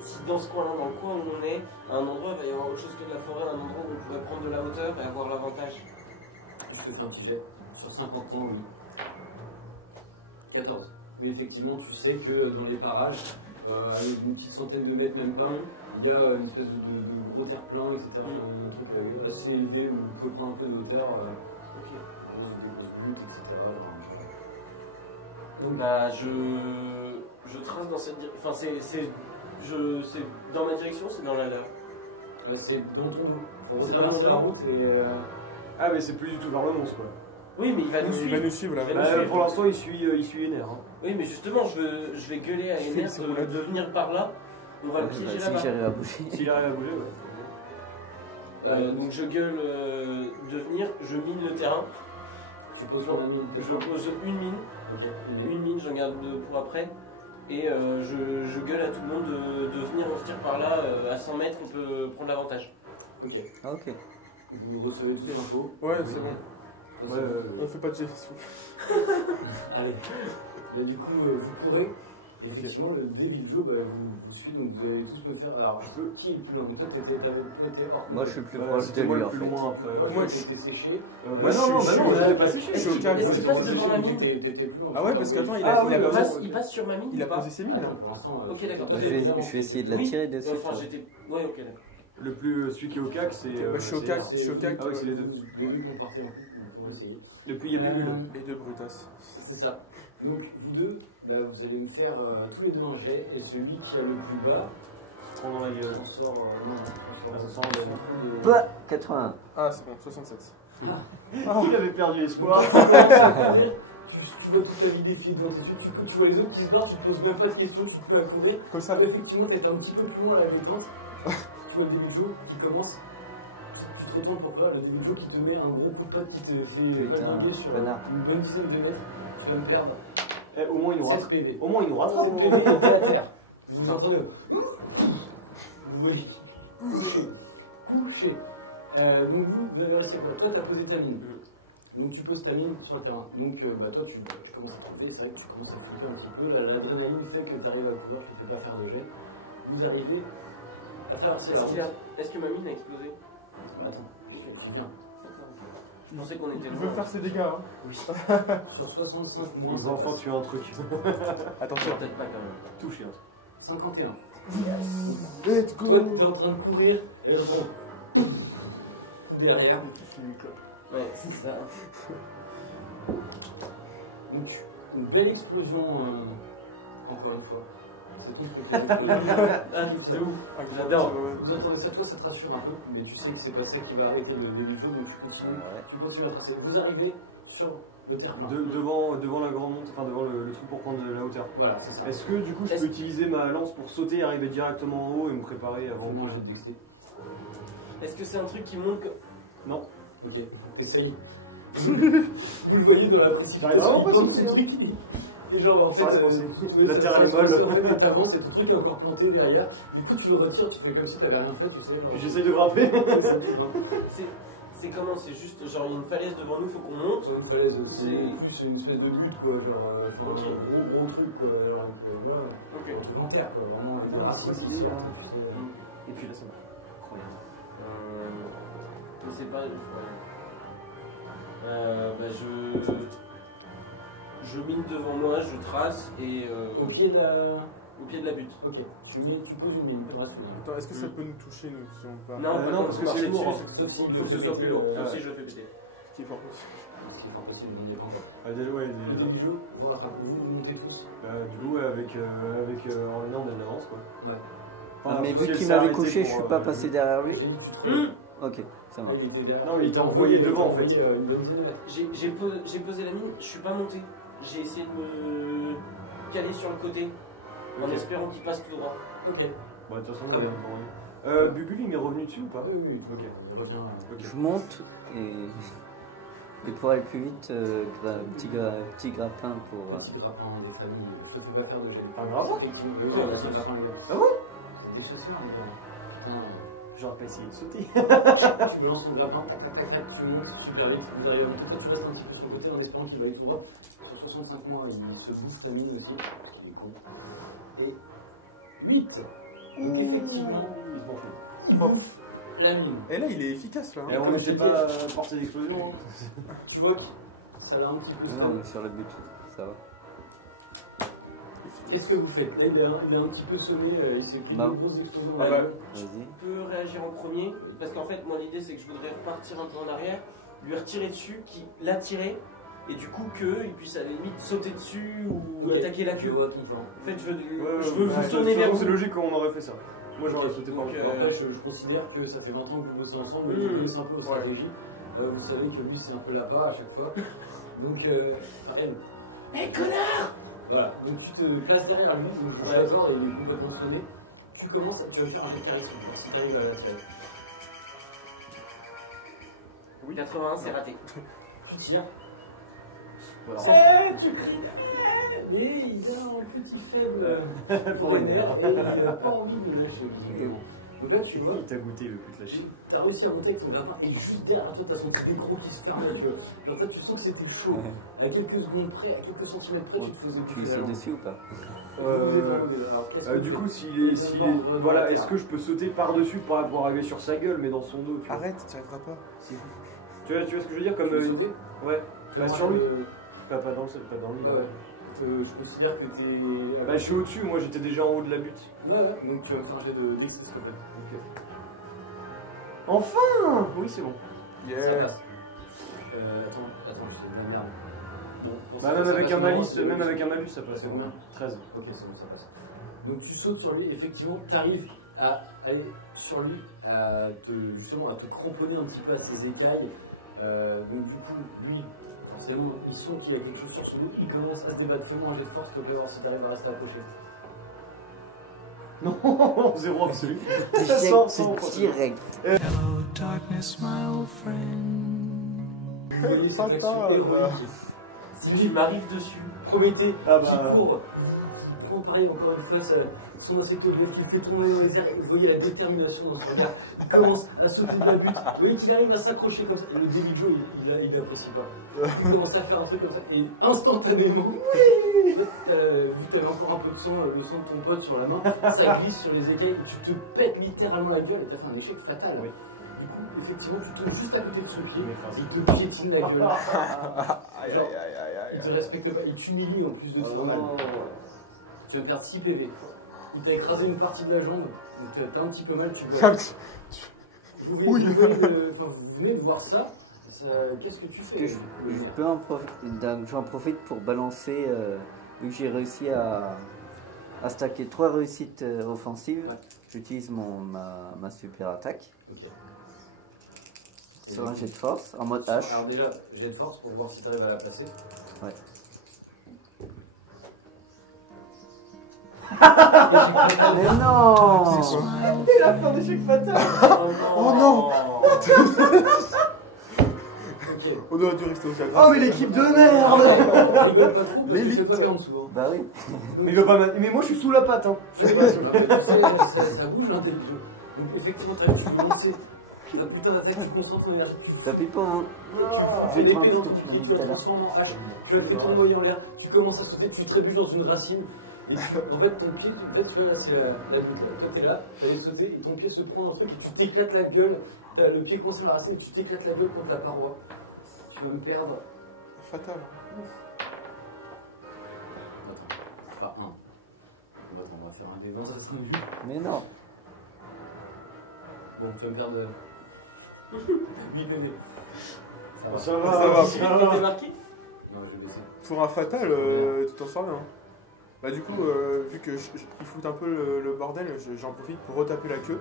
si dans ce coin-là, dans le coin où on est, à un endroit, il va y avoir autre chose que de la forêt, un endroit où on pourrait prendre de la hauteur et avoir l'avantage. Je te fais un petit jet. Sur 50 points, oui. 14. Oui, effectivement, tu sais que dans les parages, à une petite centaine de mètres, même pas, il y a une espèce de gros terre-plein, etc. Un truc assez élevé où vous pouvez prendre un peu de hauteur. Ok. Des grosses buttes, etc. Donc, bah, je trace dans cette direction. Enfin, c'est dans ma direction, c'est dans la leur. C'est dans ton dos. Faut C'est retraverser dans la mon dos. route et. Ah, mais c'est plus du tout vers le monstre quoi. Oui, mais il va nous Il va suivre. nous suivre là. Il va nous suivre. Pour l'instant, il suit Ener. Hein. Oui, mais justement, je vais gueuler à Fais Ener une roulade. de venir par là. On va le piéger Si là-bas. j'arrive à bouger. S'il arrive à bouger, ouais. Donc je gueule de venir, je mine le terrain. Tu poses ton ami. Je pose une mine, Ok. une mine, j'en garde deux pour après. Et je gueule à tout le monde de venir, on se tire par là, à 100 mètres, on peut prendre l'avantage. Ok. Ah, ok. Vous recevez toutes les infos. Ouais, c'est bon. Ouais, On fait pas de jet. Allez. Bah, du coup, vous courez. Et effectivement, le Devil Joe vous suit, donc vous allez tous me faire. Alors, qui est le plus loin? Mais toi, t'avais plus été hors. Moi, je suis le plus Ouais, proche c'était de moi lui le en plus fait. loin après. Moi, Moi, j'étais séché. Bah non, j'étais pas séché. Je suis au calme. Est-ce qu'il passe devant la mine? T'étais plus loin. Ah ouais, parce qu'attends, il Ah a oui, Il passe sur ma mine il a ou pas? posé ses mines là. Attends, pour l'instant. Ok, d'accord. Moi, je vais essayer de la Oui. tirer dessus. Enfin, j'étais. Ouais, ok, d'accord. Le plus celui qui est au cac, c'est. Moi, je suis au c'est- cac, je suis au cac. Ah oui, c'est les deux. Le vu qu'on partait en couple, on peut essayer. Depuis, il y a Bubule. Les deux brutas. C'est ça. Donc, vous deux, bah, vous allez me faire tous les deux un jet, et celui qui a le plus bas, Prends dans la gueule. on sort. Non, Ah, ça sent le- le. Bah, 81. Ah, c'est bon, 67. Il avait perdu espoir. Tu vois toute ta vie défiler devant tes yeux, tu vois les autres qui se barrent, tu te poses même pas de questions, tu te peux accourir. Comme ça, Effectivement, t'es un petit peu plus loin à la détente. Tu vois le Devil Joe qui commence. Tu te retournes pour là, le Devil Joe qui te met un gros coup de patte qui te fait Putain, badinguer sur connard. une bonne dizaine de mètres. Tu vas me perdre. Au moins, il nous 7 rattrape. PV. Au moins, il nous rattrape. 7 PV et t'es à terre. Vous entendez. Vous voyez. Couché. Donc vous avez réussi à quoi? Toi, t'as posé ta mine. Donc tu poses ta mine sur le terrain. Donc bah, toi, tu commences à trouver. C'est vrai que tu commences à trouver un petit peu. L'adrénaline fait que tu arrives à courir, tu ne fais pas faire de jet. Vous arrivez à traverser la route. Est-ce que ma mine a explosé? Attends, j'y viens. Je pensais qu'on était il loin. veut faire ses dégâts. Hein. Sur 65 moins. Les enfants tuent un truc. Attention. Peut-être pas quand même. Touché un truc. 51. Let's Toi, t'es en train de courir et bon. Derrière. Ouais. C'est ça. Donc, une belle explosion, encore une fois. C'est tout ce que tu veux. De ouf. J'adore. Vous entendez cette fois, ça te rassure un peu, mais tu sais que c'est pas ça qui va arrêter le niveau, donc tu continues à tracer. Vous arrivez sur le terrain. Devant la grande monte, enfin devant le truc pour prendre de la hauteur. Voilà, c'est ça. Est-ce que du coup je peux utiliser ma lance pour sauter, arriver directement en haut et me préparer avant Vraiment, que... j'ai dexté. Est-ce que c'est un truc qui monte que... Non. Ok, t'essayes. Vous le voyez dans la précipitation, J'arrive vraiment pas à comme sauter, ce truc. Et genre, en fait, Ça, la terre est molle. En fait, t'avances et ton truc est encore planté derrière. Du coup, tu le retires, tu fais comme si t'avais rien fait, tu sais. Puis j'essaye de grimper. c'est comment? C'est juste genre il y a une falaise devant nous, faut qu'on monte. Sur une falaise, C'est- c'est une espèce de butte quoi, genre enfin, Ok. un gros truc quoi, alors ouais, Ok. un truc en terre quoi, vraiment avec des Ah, racines c'est qui quoi, sortent, tu sais. Et puis là, ça marche. Incroyable. Mais c'est pas. Ouais. Bah je mine devant moi, je trace et Au pied de la... au pied de la butte. Ok, tu poses une mine, tu restes une mine. Attends, est-ce que ça peut nous toucher, nous, si on part Non, non, parce que c'est lourd, hein. Sauf si il faut que ce soit plus lourd. Sauf Ouais. si je le fais péter. Ce qui est fort possible. Ce qui est fort possible, on n'y est pas encore. Ah, déjà, ouais, Le début du jeu, voilà, enfin, vous montez tous. du coup, ouais, avec Orléans, on a de l'avance, quoi. Ouais. Enfin, mais sauf vu si elle qu'il s'est m'avait arrêtée couché, pour, je suis pas passé derrière lui. J'ai dit que tu te Ok, ça marche. il était derrière. Non, mais il t'a envoyé devant, en fait. Il t'a envoyé, une bonne dizaine de mètres. J'ai posé la mine, je suis pas monté. J'ai essayé de me caler sur le côté en Ok. espérant qu'il passe tout droit. Ok. Bah, de toute façon, on a bien entendu. Bubule, il m'est revenu dessus ou pas? Oui, oui, Ok. il revient. Je monte et pour aller plus vite, petit grappin pour. Petit grappin des familles, je te fais pas faire de gêne. Un grappin? Effectivement, Ouais, ouais, ouais, c'est un grappin, les gars. Ah bon? C'est des chasseurs, les gars. Putain, J'aurais pas essayé de sauter. tu balances ton grappin, tac tac tac tac, tu montes super vite, vous arrivez en même temps, tu restes un petit peu sur le côté en espérant qu'il va aller tout droit. Sur 65 mois, il se booste la mine aussi, il est con. Et 8. Donc effectivement, il bouffe la mine. Et là, il est efficace, là. Et on n'était pas porté d'explosion. Tu vois que ça l'a un petit peu Non, mais stun. sur le but, ça va. Qu'est-ce que vous faites? Là, il est un petit peu semé, il s'est pris Bah. une grosse explosion dans Ah la bah. gueule. Je Vas-y. peux réagir en premier parce qu'en fait, moi l'idée c'est que je voudrais repartir un peu en arrière, lui retirer dessus, l'attirer et du coup qu'il puisse à la limite sauter dessus ou Ok. attaquer la Je queue. vois ton plan. En fait, je veux Je vous tourner vers C'est vous. logique qu'on aurait fait ça. Moi, j'aurais Ok, sauté donc, par le Après, je considère que ça fait 20 ans que vous bossez ensemble, mais vous connaissez un peu vos Ouais. stratégies. Vous savez que lui, c'est un peu là-bas à chaque fois. Donc, elle. Hé connard! Voilà, donc tu te places derrière lui, donc je suis Ouais. d'accord, il est complètement sonné. Tu commences, tu vas faire un jet de charisme, voir si tu arrives à l'attirer. 81, c'est raté. Tu tires. Voilà. Tu cries, mais il a un petit faible Pour une heure. et il n'a pas envie de lâcher. visiblement. Donc là, tu vois, Il t'a goûté, il veut plus te lâcher. t'as réussi à monter avec ton grappin et juste derrière toi, t'as son petit écran qui se ferme, tu vois. Alors toi, tu sens que c'était chaud. À quelques secondes près, à quelques centimètres près, tu te faisais Tu bouffer la sautes langue. dessus ou pas? Alors, qu'est-ce que Du tu coup, fais? s'il est. Voilà, est-ce que je peux sauter par-dessus pour arriver sur sa gueule, mais dans son dos, tu vois? Arrête, tu n'y arriveras pas. Tu vois ce que je veux dire? Comme. Tu veux sauter Ouais, Fais-moi bah, sur lui. un- Pas dans le sol, pas dans lui. Ah ouais. Je considère que t'es. Bah, je suis au-dessus, moi j'étais déjà en haut de la butte. Ouais, ouais, donc tu vas me faire un jet de Dex, s'il te plaît. Enfin! Oui, c'est bon. Ça Yeah. passe. Attends, j'ai de la merde. Bon, bon, Bah, ça même passe avec un facilement, malus, c'est- même avec un malus, ça passe. C'est combien 13. Ok, c'est bon, ça passe. Donc tu sautes sur lui, effectivement, tu arrives à aller sur lui, justement à te cramponner un petit peu à ses écailles. Donc du coup, lui, forcément, il sent qu'il y a quelque chose sur son dos, il commence à se débattre. Fais-moi un jet de force, s'il te plaît, voir si tu arrives à rester accroché. Non, zéro absolu. C'est direct. Vous voyez, c'est une action héroïque. Si tu m'arrives dessus, Prométhée Ah qui bah. court, il prend pareil encore une fois son insectoglyphe qui le fait tourner dans les airs. Vous voyez la détermination dans son regard. Il commence à sauter de la butte. Vous voyez qu'il arrive à s'accrocher comme ça. Et le David Joe, il l'apprécie pas. Il commence à faire un truc comme ça. Et instantanément, vu que tu avais encore un peu de sang, le sang de ton pote sur la main, ça glisse sur les écailles. Tu te pètes littéralement la gueule et tu as fait un échec fatal. Oui. Du coup, effectivement, tu tombes juste à côté de son pied. Mais enfin, Il te piétine la gueule. Aïe, aïe, aïe, aïe, Il aïe. te respecte pas. Il t'humilie en plus de te faire mal. Tu vas me perdre 6 PV. Il t'a écrasé une partie de la jambe, donc t'as un petit peu mal, tu vois. Vous venez de voir ça, qu'est-ce que tu fais Je peux en profiter, j'en profite pour balancer, vu que j'ai réussi à stacker 3 réussites offensives, Ouais. j'utilise ma super attaque Ok. sur un jet de force en mode H. Alors déjà, jet de force pour voir si tu arrives à la placer. Ouais. Mais non! Il a fait un échec fatal! Oh non! Ok. On aurait dû rester au chagrin. Oh, mais l'équipe de merde! Rigole pas trop, parce que L'élite. c'est toi qui es en dessous. Hein. Bah oui. Mais, il veut pas mais moi je suis sous la patte, hein. Je sais pas, tu sais, ça bouge l'intelligence. Donc effectivement, tu veux lancer La putain d'attaque, tu concentres ton énergie, tu Tant pis pour vous. fais c'est l'épée dans ce ton que tu m'as pied, dit tu tout à la l'heure. transformes en hache, tu la fais tournoyer en l'air, tu commences à sauter, tu trébuches dans une racine. Et en fait, ton pied, en fait, tu vois, c'est la goutte là. Quand t'es là, t'allais sauter et ton pied se prend dans un truc et tu t'éclates la gueule. T'as le pied coincé dans la racine et tu t'éclates la gueule contre la paroi. Tu vas me perdre. Fatal. Attends, pas un. On va faire un des 20, ça sera mieux. Mais non. Bon, tu vas me perdre 8 PV. Ça va, va, ça Tu t'es marqué? Non, je vais baisser. Pour un fatal, tu t'en sors bien. Bah du coup, vu que ils foutent un peu le bordel, j'en profite pour retaper la queue.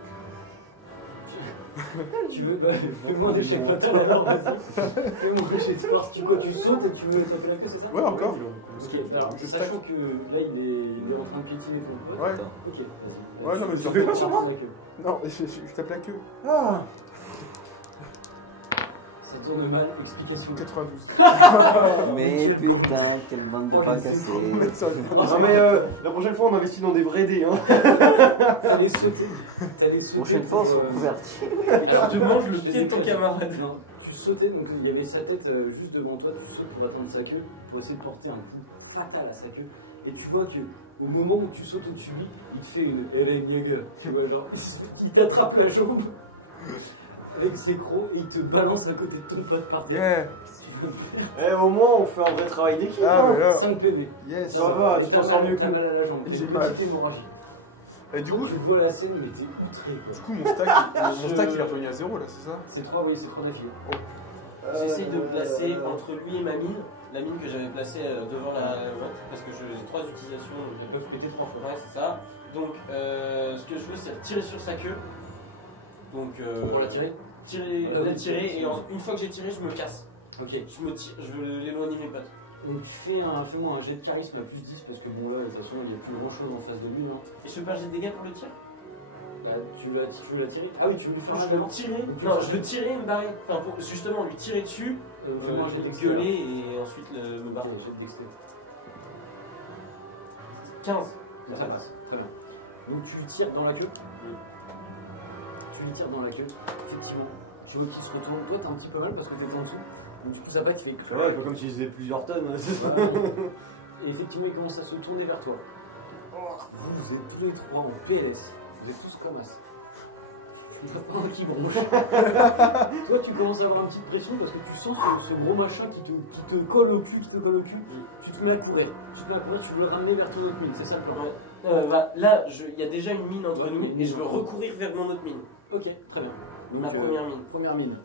Tu veux, bah, fais-moi un échec fatal alors, vas-y. Fais-moi un échec de force. Tu sautes et tu veux taper la queue, c'est ça? Ouais, encore. Ok, alors, sachant que là il est en train de piétiner ton pote. Ouais. Ok, vas-y. Ouais, non, mais tu je fais fais pas pas sur sur moi? Non, je tape la queue. Ah. Ça tourne mal, explication. 92. Mais putain, quelle bande de Oh, pas il est cassés. Non mais la prochaine fois on investit dans des vrais dés hein. T'allais sauter. T'allais sauter. Prochaine fois, on se pour, convertit. Alors tu manges le je pied de ton déclenche. camarade. Non, tu sautais, donc il y avait sa tête juste devant toi, tu sautes pour atteindre sa queue, pour essayer de porter un coup fatal à sa queue. Et tu vois que au moment où tu sautes au-dessus de lui, il te fait une Eren Yeager. Tu vois, genre, il t'attrape la jambe avec ses crocs et il te balance à côté de ton pote par terre. Yeah. Eh au moins on fait un vrai travail d'équipe Ah, hein. mais là. 5 PV. Yes. Ça va, tu t'en sors mieux que T'as nous. mal à la jambe, J'ai une mal. petite hémorragie. Et du coup, Tu vois la scène, mais t'es outré quoi. du coup mon stack il est revenu à 0 là, c'est ça? C'est 3, oui, c'est 3 d'affilée. J'essaie de placer entre lui et ma mine, la mine que j'avais placée devant la vente, parce que j'ai 3 utilisations, donc elles peuvent péter 3 fois. Ouais, c'est ça. Donc, ce que je veux, c'est tirer sur sa queue. Donc, Pour la tirer. la tirer, et une fois que j'ai tiré, je me casse. Ok. Je me tire, je veux l'éloigner de mes pattes. Donc fais-moi un jet de charisme à plus 10 parce que bon là de toute façon il n'y a plus grand chose en face de lui. Hein. Et je fais pas un jet de dégâts pour le tir? Là, tu veux la tirer? Ah oui, tu veux lui faire Je un veux mal le tirer. Donc, Non, je veux tirer et me barrer. Enfin, pour justement lui tirer dessus, fais-moi un jet de gueuler et ensuite me Ok, barrer. jet de dextérité. 15. Ça passe, très bien. Donc tu lui tires dans la queue. Tu lui tires dans la queue, effectivement. Tu vois qu'il se retourne. Toi t'as un petit peu mal parce que t'es en dessous. Donc du coup ça va, il fait. Ça va, c'est pas comme s'ils faisaient plusieurs tonnes. Voilà. Et effectivement il commence à se tourner vers toi. Vous êtes tous les trois en PLS. Vous êtes tous comme as. Je vois pas un qui bronche. Toi tu commences à avoir une petite pression parce que tu sens ce gros machin qui te colle au cul, Tu te mets à courir. Tu veux le ramener vers ton autre mine, c'est ça le plan. Ouais. Là, il y a déjà une mine entre Ouais, nous mais- et je veux recourir vers mon autre mine. Ok, très bien. Ma Donc, première mine. Première mine.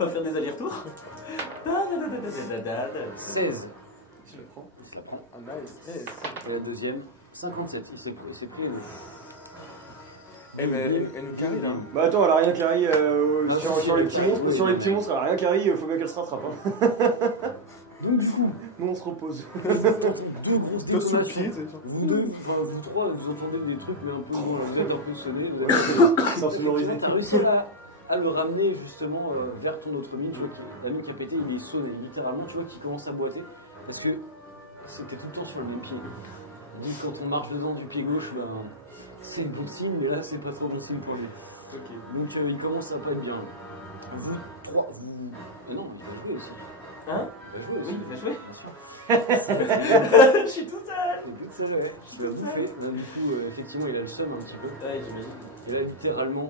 On va faire des allers-retours. 16. Je le prends. Il se la prend. Ah, nice. Et la deuxième, 57. Il s'est pris une. Eh ben, elle nous carry là. Bah attends, elle a rien carry Non, sur les petits c'est- monstres. Sur les petits monstres, elle a rien carry, faut bien qu'elle se rattrape. Hein. Donc du coup, Nous on se repose. vous entendez deux grosses Toi sous le détonations. pied, c'est ça. Vous deux, enfin vous trois, vous entendez des trucs, mais un peu, vous êtes un peu sonnés. Voilà. Sans sonoriser. T'as réussi à le ramener justement vers ton autre mine. Tu vois la mine qui a pété, il est sonné littéralement. Tu vois qu'il commence à boiter parce que c'était tout le temps sur le même pied. On dit que quand on marche dedans du pied gauche, ben, c'est bon signe, mais là c'est pas trop bon signe pour lui. Ok. Donc il commence à pas être bien. Vous trois, vous. Ah non, il va jouer aussi. Hein? Il va jouer aussi. Oui, il va jouer. Bien sûr. Je suis tout seul. C'est vrai. Je dois bouffer. Donc, du coup, effectivement, il a le seum un petit peu. Ouais, j'imagine. Et là, littéralement,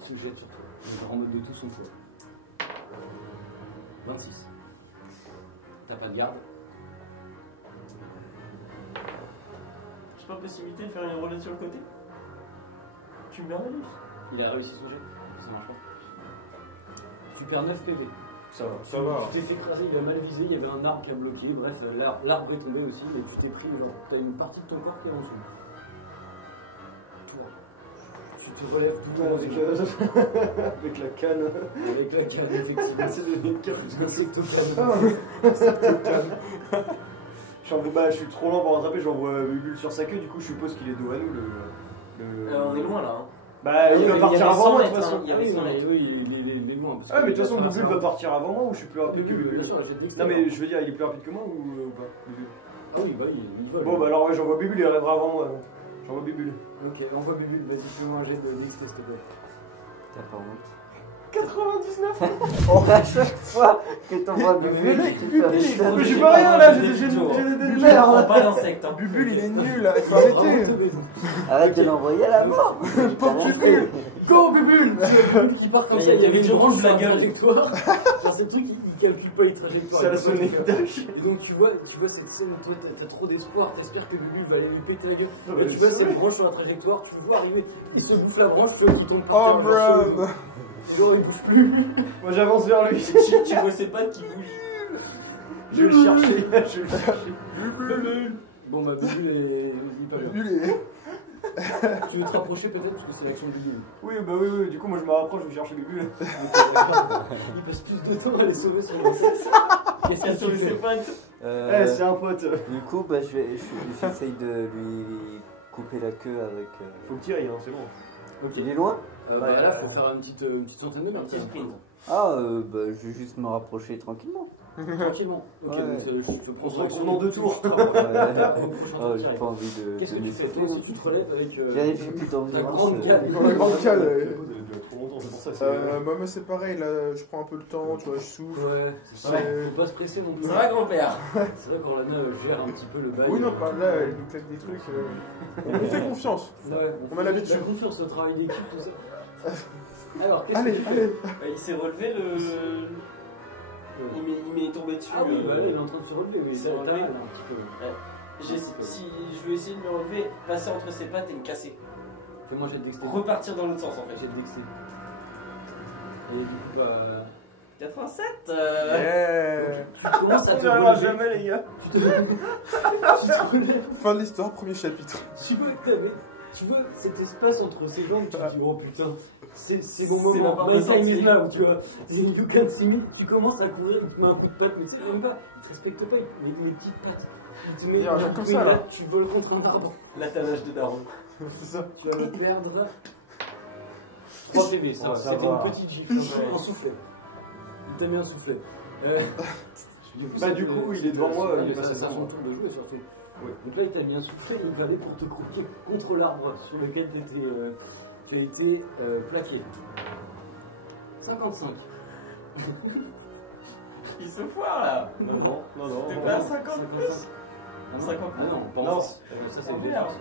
il se jette sur toi. Genre en mode de tout son choix. 26. T'as pas de garde. J'ai pas possibilité de faire une roulette sur le côté? Tu me mets en malus? Il a réussi son jet. Ça marche pas. Tu perds 9 PV. Ça va. Ça va. Tu t'es fait écraser, il a mal visé, il y avait un arbre qui a bloqué. Bref, l'arbre est tombé aussi, mais tu t'es pris. T'as une partie de ton corps qui est en dessous. Toi. Tu te relèves tout en Avec la canne. avec la canne, effectivement. C'est devenu une canne. Insectocane. Je suis trop lent pour rattraper, j'envoie Bubule sur sa queue, du coup je suppose qu'il est dos à nous On est loin là. Hein. Bah il va partir avant moi de toute mètres, façon. hein. Il y avait 100 mètres. Oui, il est loin. parce Ah mais de que toute façon il va Bubule faire va partir avant moi ou je suis plus rapide que Bien Bubule? sûr, j'ai dit que Non c'était mais je veux dire il est plus rapide que moi ou pas Bubule? Ah oui, bah il vole. Bon bah alors ouais j'envoie Bubule, il arrivera avant moi. J'envoie Bubule. Ok, envoie Bubule, vas-y, fais-moi un jet de dextérité, s'il te plaît. T'as pas honte. 99. À chaque fois que t'envoies Bubule, tu fais un putain Mais de- j'ai pas rien là, j'ai des Bubu, des je prends pas d'insectes. Hein. Bubule, il est nul, il faut arrêter. Arrête de l'envoyer à la mort. Pauvre Bubule. Go Bubule Qui part comme Mais ça, il y avait du du range rouge, la gueule. trajectoire. Genre, c'est le truc, il calcule pas les trajectoires. C'est à la Il voit Sonic qu'il y a- Dash. Et donc tu vois cette scène où toi t'as trop d'espoir, t'espères que Bubu va aller lui péter la gueule. Non, Et mais tu vois c'est cette vrai. branche sur la trajectoire, tu le vois arriver, il se bouffe la branche, tu vois qu'il tombe par Oh, terre, genre, bro. genre, il bouge plus. Moi j'avance vers lui. Tu vois ses pattes qui bougent. Je vais le chercher, je vais le chercher. Bubule. Bon bah Bubu est pas bien. Bubule est... Tu veux te rapprocher peut-être parce que c'est l'action de Bubu. Oui, bah oui, du coup moi je me rapproche, je vais chercher Bubule. Il passe plus de temps à les sauver sur le Qu'est-ce Il a sauvé qu'il ses fait pattes. Eh, c'est un pote. Du coup, bah, j'essaye de lui couper la queue avec. Faut que tu ailles, hein, c'est bon. Ok. Il est loin? Bah là, faut faire une petite centaine de Un mètres. petit sprint. Ah, bah, je vais juste me rapprocher tranquillement. Tranquillement. Ok, Ouais. donc je te prends On se retrouve dans 2 tours. Ouais. Oh, Oh, j'ai pas envie de. Qu'est-ce que de tu fais m'essouffler. Toi aussi, tu te relèves avec J'ai plus ta d'endurance. grande canne. Dans la grande cale. Trop longtemps, c'est pour ça. Moi c'est pareil, là je prends un peu le temps, tu vois, je souffle. Ouais, C'est- faut pas se presser non plus. Ça va, grand-père? C'est vrai qu'Orlana gère un petit peu le bail. Oui, non, pas là, il nous claque des trucs. On lui fait confiance. Ouais, On a l'habitude. T'as confiance au travail d'équipe, tout ça. Alors, qu'est-ce que Allez, tu fais allez. Bah, il s'est relevé le. Il m'est tombé dessus. Ah oui, bah là, il est en train de se relever, mais Il s'est c'est relevé. un petit peu. Si je veux essayer de me relever, passer entre ses pattes et me casser. Fais-moi jet de dextérité. Repartir dans l'autre sens en fait. Jet de dextérité. Et du coup, bah. 87 Yeah. Tu commences à On te n'y arrivera relever. jamais, les gars. Tu te relèves. Fin de l'histoire, premier chapitre. Tu vois cet espace entre ses jambes, tu te dis oh putain, c'est mon C'est moment, ma porte my de time is sortie. now, tu vois. You can see me, tu commences à courir, il te met un coup de patte, mais tu sais même pas, il te respecte pas, il te met les petites pattes. Il te met Il regarde comme ça, et là. tu voles contre un arbre, L'atanage de Daron. C'est ça. tu vas le perdre. 3 PV, ça, Ouais, ça c'était va. une petite gifle, un soufflet. Il t'a mis un soufflet. Bah, du coup, il est devant moi, il est passé ça devant son moi. tour de jouer surtout. Oui. Donc là, il t'a mis un soufflet, il va aller pour te croquer contre l'arbre sur lequel tu as été plaqué. 55. Il se foire là. Non. T'es pas à 50 55. Ah non, 50. ah non, pas en Non. face. Ça, c'est Oh, le merde. défense.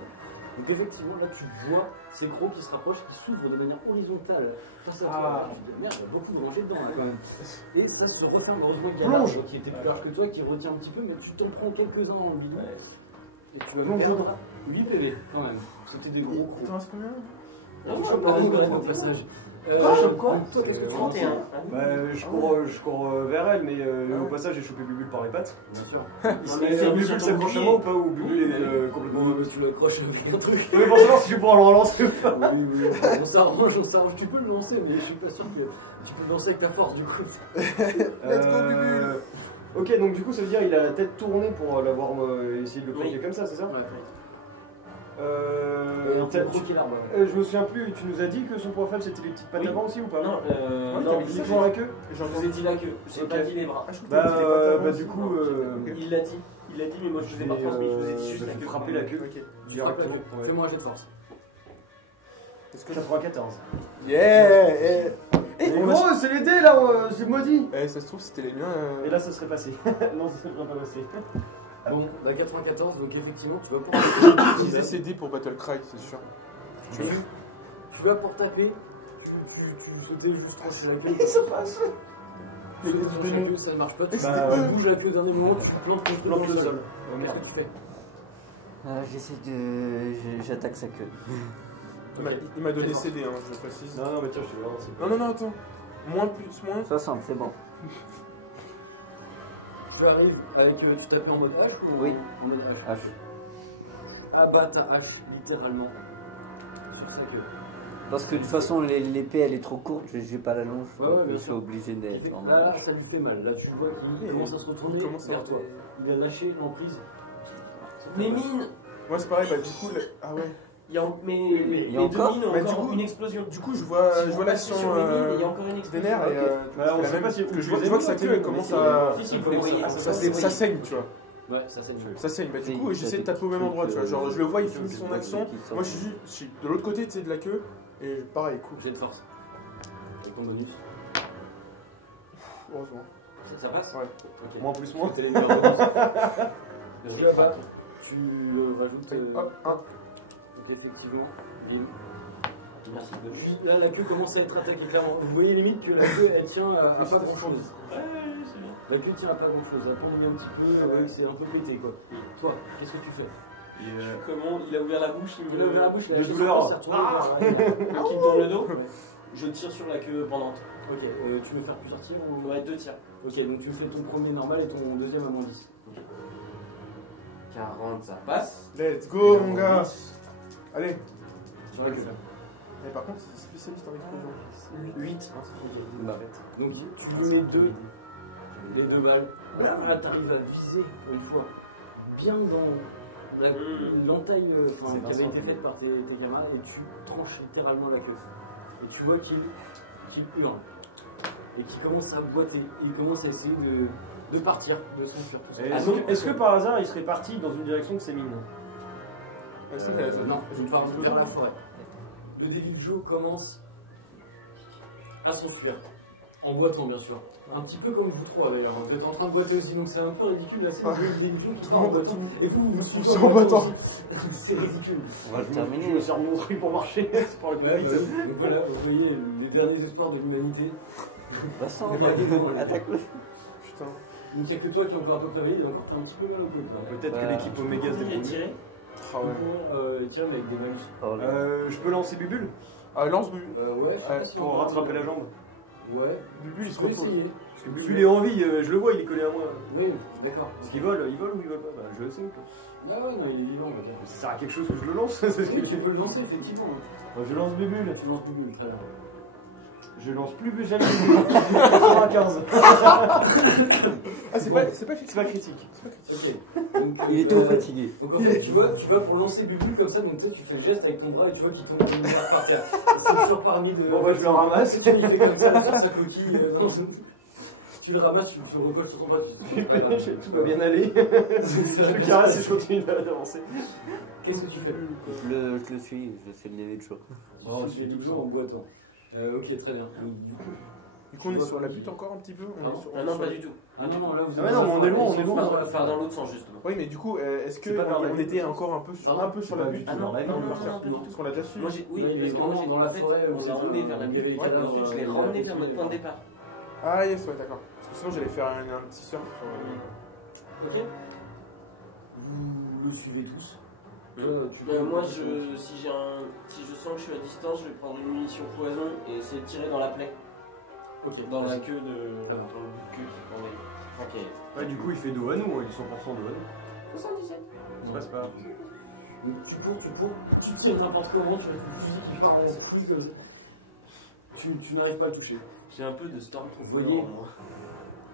Donc effectivement, là, tu vois ces crocs qui se rapprochent, qui s'ouvrent de manière horizontale face à toi. Ah. Tu te dis, merde, il y a beaucoup de rangées dedans, là, quand même. Et ça se referme, heureusement qu'il y a Plonge. l'arbre qui était plus large que toi, qui retient un petit peu, mais tu t'en prends quelques-uns en bidon. Et tu vas Plonge perdre 8 PV, quand même. C'était des gros crocs. T'en restes combien? Ah, tu chopes la raison au passage. Quoi Toi, qu'est-ce que tu 31. Bah, je cours vers elle, mais au passage, j'ai chopé Bubule par les pattes. Bien sûr. Il s'est remis Bubule sur ton s'accroche à bouclier. moi ou pas, ou Bubule est complètement. Tu l'accroches avec un truc. Mais pour savoir si je pourrais le relancer ou pas. Oui, on s'arrange. Tu peux le lancer, mais je suis pas sûr que tu peux le lancer avec ta force du coup. Let's go, Bubule. Ok, donc du coup, ça veut dire il a la tête tournée pour l'avoir essayé de le croquer Oui. comme ça, c'est ça Et on peut croquer l'arbre. Je me souviens plus, tu nous as dit que son point faible c'était les petites pattes Oui. avant aussi ou pas Non, non, t'avais dit ça, uniquement la queue. je vous ai dit la queue, j'ai Ok. pas dit les bras. Ah, je crois que t'avais dit les pattes avant Bah aussi. du coup, Ok. Il l'a dit, mais moi je vous ai pas transmis, je vous ai dit juste la je vais queue. frapper la queue Ok. Frappe la directement. queue. Ouais. Fais-moi un jet de force. Est-ce que 94. Yeah! Et gros, c'est l'été là, c'est maudit. Eh, ça se trouve, c'était les miens. Et là, ça serait passé. Non, ça serait pas passé. Bon, bah 94, donc effectivement, tu vas pour Utiliser ces dés pour Battle Cry, c'est sûr. Tu veux? Tu vas pour taper, tu sautais juste proche de la queue. Ça passe. Tu sautes sur la queue, ça ne marche pas. Tu Bah, bouges la queue au dernier moment, tu plantes ton Plante truc le dans sol. Oh merde, qu'est-ce que tu fais? J'essaie de. J'attaque sa queue. Il m'a donné CD, hein, je précise. Non, mais tiens, je te lance. Non, attends. Moins plus, moins. 60, c'est bon. Tu arrives avec. Tu tapes en mode H ou Oui. en mode H? H. Ah bah ta hache, littéralement. Sur sa queue. Parce que de toute façon, l'épée elle est trop courte, j'ai pas la longe. Ouais, donc ouais, bien je suis sûr. obligé d'être en Là, mode. ça lui fait mal. Là, tu vois qu'il Et commence à se retourner il commence à vers toi. Il a lâché l'emprise. Mais mine, Moi, c'est pareil, bah du coup. Ah ouais. il y a Il y a les encore deux mines ont Bah, du encore coup- une explosion. Du coup, je vois Si vous l'action passez sur les mines, il y a encore une des explosion. nerfs et. Ok. Bah, on la sait même- pas si- parce que je vois que sa queue elle commence Si, à. Si, vous le voyez. Ah, Ça saigne, tu vois. Ouais, ça c'est Ça saigne. Bah, du Oui, coup, ça j'essaie de fait taper au même des endroit, tu vois. trucs, Genre, je le vois, il qui finit son sortent, action. qui sortent. Moi, je suis de l'autre côté, tu sais, de la queue. Et pareil, cool. Jet de force. Avec ton bonus. heureusement. Ça passe. Ouais. Ok. Moins plus moins. T'as les numéros de Le Tu vas pas, ric-rac. tu rajoutes. Hop, 1. Donc effectivement, bim. Merci de Puis là, la queue commence à être attaquée clairement. Vous voyez limite que la queue elle tient à pas grand chose. La queue tient à pas grand chose. Elle pendouille un petit peu, c'est un peu pété quoi. Toi, qu'est-ce que tu fais? Comment il a ouvert la bouche, Il a ouvert la bouche, de la chaise douleur. commence à tourner vers Donc il me tourne le dos. Je tire sur la queue pendante. Ok, tu veux faire plusieurs tirs ou... Ouais, 2 tirs. Ok, donc tu fais ton premier normal et ton deuxième à moins 10. 40, ça passe. Let's go, mon gars. Allez. Tu vas le faire. Mais par contre, c'est spécialiste en explosion. 8. Bah, Donc tu lui mets les deux balles. Là, t'arrives à viser une fois bien dans l'entaille C'est qui avait été Vincent. faite par tes camarades et tu tranches littéralement la queue. Et tu vois qu'il hurle et qu'il commence à boiter. Et il commence à essayer de partir, de s'enfuir. Est-ce que par hasard il serait parti dans une direction de ses mines? Non, je pars vers la forêt. Le Devil Joe commence à s'enfuir. En boitant, bien sûr. Un petit peu comme vous trois d'ailleurs. Vous êtes en train de boiter aussi, donc c'est un peu ridicule. Là, c'est le Devil Joe qui part en boitant. Et vous suivez tous en boitant. C'est ridicule. on va le Je me terminer. sers mon truc pour marcher. C'est pour le Ouais, bah oui. Donc voilà, vous voyez les derniers espoirs de l'humanité. Vincent, Ouais. attaque-le. Putain. Donc il n'y a que toi qui est encore un peu préveillé, il a encore fait un petit peu mal au coude. là. Peut-être que Bah, l'équipe Omega se Il est débrouille. tiré. Ah ouais. Tire mais avec des malus. Oh, là. Je peux lancer Bubule Ah, lance Bubu. Ouais, je sais pas si on pour va- rattraper la jambe. Ouais, Bubu, il tu se peux repose. essayer. Parce que Bubule est en vie, je le vois, il est collé à moi. Oui, d'accord. Est-ce qu'il vole ou il vole pas? Bah, je le sais. Ah ouais, non, il est vivant, on va dire. Ça sert à quelque chose que je le lance. C'est ce que Oui, tu peux le lancer, effectivement. Je lance Bubule. Tu lances Bubule, très bien. Je lance plus jamais Bubule. 95. Ah, c'est pas critique. Ok. Donc, Il est trop fatigué. Donc en fait, tu vas pour lancer Bubule comme ça, donc tu sais, tu fais le geste avec ton bras et tu vois qu'il tombe comme une merde par terre. C'est toujours parmi de. Bon, bah, je le ramasse. Tu il fait comme ça sur sa coquille. Tu le ramasses, tu le recolles sur ton bras. Tout va bien aller. Je le caresse et je continue d'avancer. Qu'est-ce que tu fais? Je le suis, je suis le lever de chaud. Oh, tu fais toujours en boitant. Ok, très bien. Donc, Du coup, on est sur la butte encore un petit peu. On est sur- Ah non, pas du tout. Ah non, non, là vous Ah ouais, non, mais on est loin, on est loin. On va faire dans l'autre sens, justement. Oui, mais du coup, est-ce C'est pas vers la qu'on butte. était encore un peu sur la butte? Ah non, la vie, non, on non, va faire non, pas du tout. Parce qu'on l'a déjà su. Moi, j'ai, oui, Là, il est parce que moi, vraiment j'ai, dans la en fait, forêt, on l'a emmené vers la il y avait butte. les cadavres, Ensuite, je l'ai il y ramené avait vers tout notre les- point de départ. Ah, yes, ouais, d'accord. Parce que sinon, j'allais faire un petit surf. Ok. Vous le suivez tous. Moi, si je sens que je suis à distance, je vais prendre une munition poison et essayer de tirer dans la plaie. Ok. Dans la vas-y. queue de. Ah. Dans le bout de queue qui pendait. Ok. Ouais, du coup, il fait dos à nous, il est 100% dos à nous. 77. Ça passe pas. Donc, tu cours, tu tires n'importe comment, tu as ton fusil qui part en couille comme ça. Tu n'arrives pas à le toucher. J'ai un peu de Stormtrooper. Vous voyez en moi.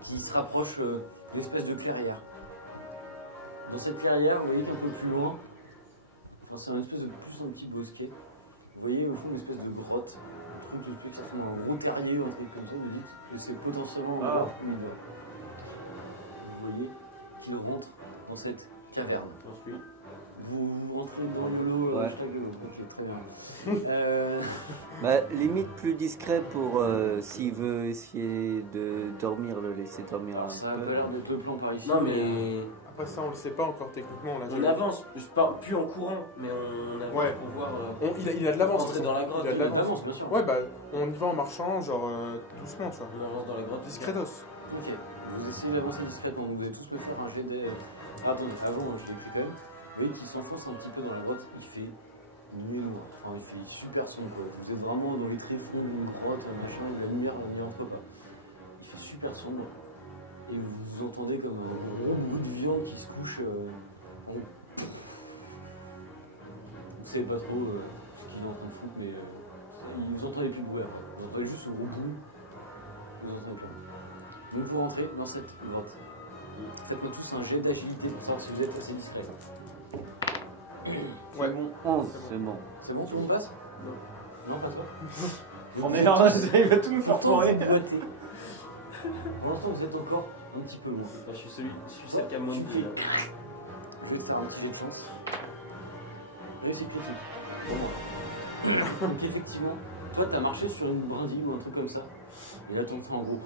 Qui se rapproche d'une espèce de clairière. Dans cette clairière, vous voyez qu'un peu plus loin, enfin, c'est un espèce de plus un petit bosquet. Vous voyez au fond une espèce de grotte, un truc de plus, ça ressemble à un gros terrier ou un truc comme ça. Vous dites que c'est potentiellement un gros univers. Vous voyez qu'il rentre dans cette caverne. Vous rentrez dans le lot, Ouais. ok, très bien. Bah, limite plus discret pour s'il veut essayer de dormir, le laisser dormir. Alors, ça a pas l'air d'être le plan par ici. Non, mais. Après ça, on le sait pas encore techniquement. Là, On avance. Je pars plus en courant, mais on avance Ouais. pour voir. Il a de l'avance. Rentrer dans la grotte. Il a de Il y a l'avance. d'avance, bien sûr. Ouais, bah, on y va en marchant, genre doucement, tu vois. On avance dans les grottes. Discretos. Ok, vous essayez d'avancer discrètement, donc vous allez tous me faire un jet de... Attendez, avant, je l'ai fait quand même. Vous voyez qu'il s'enfonce un petit peu dans la grotte, il fait nuit noire, enfin il fait super sombre quoi. Vous êtes vraiment dans les tréfonds d'une grotte, machin, la lumière n'y entre pas. Il fait super sombre, et vous entendez comme un bout de viande qui se couche. Vous savez pas trop ce qu'il est en train de foutre, mais vous entendez plus le bruit après. Vous entendez juste ce gros bout, vous entendez pas. Donc pour entrer dans cette grotte, faites-moi tous un jet d'agilité pour savoir si vous êtes assez discret. Ouais. Bon. 11, c'est bon. C'est bon, tout le monde passe Non, pas toi. On est là, il va tout nous faire foirer. Boiter. Pour l'instant, vous êtes encore un petit peu loin. Enfin, je suis celle qui a moins de vie. Là. Je vais faire un petit jet de chance. Réussite critique. Bon. Donc effectivement, toi t'as marché sur une brindille ou un truc comme ça, et là t'en fais en groupe.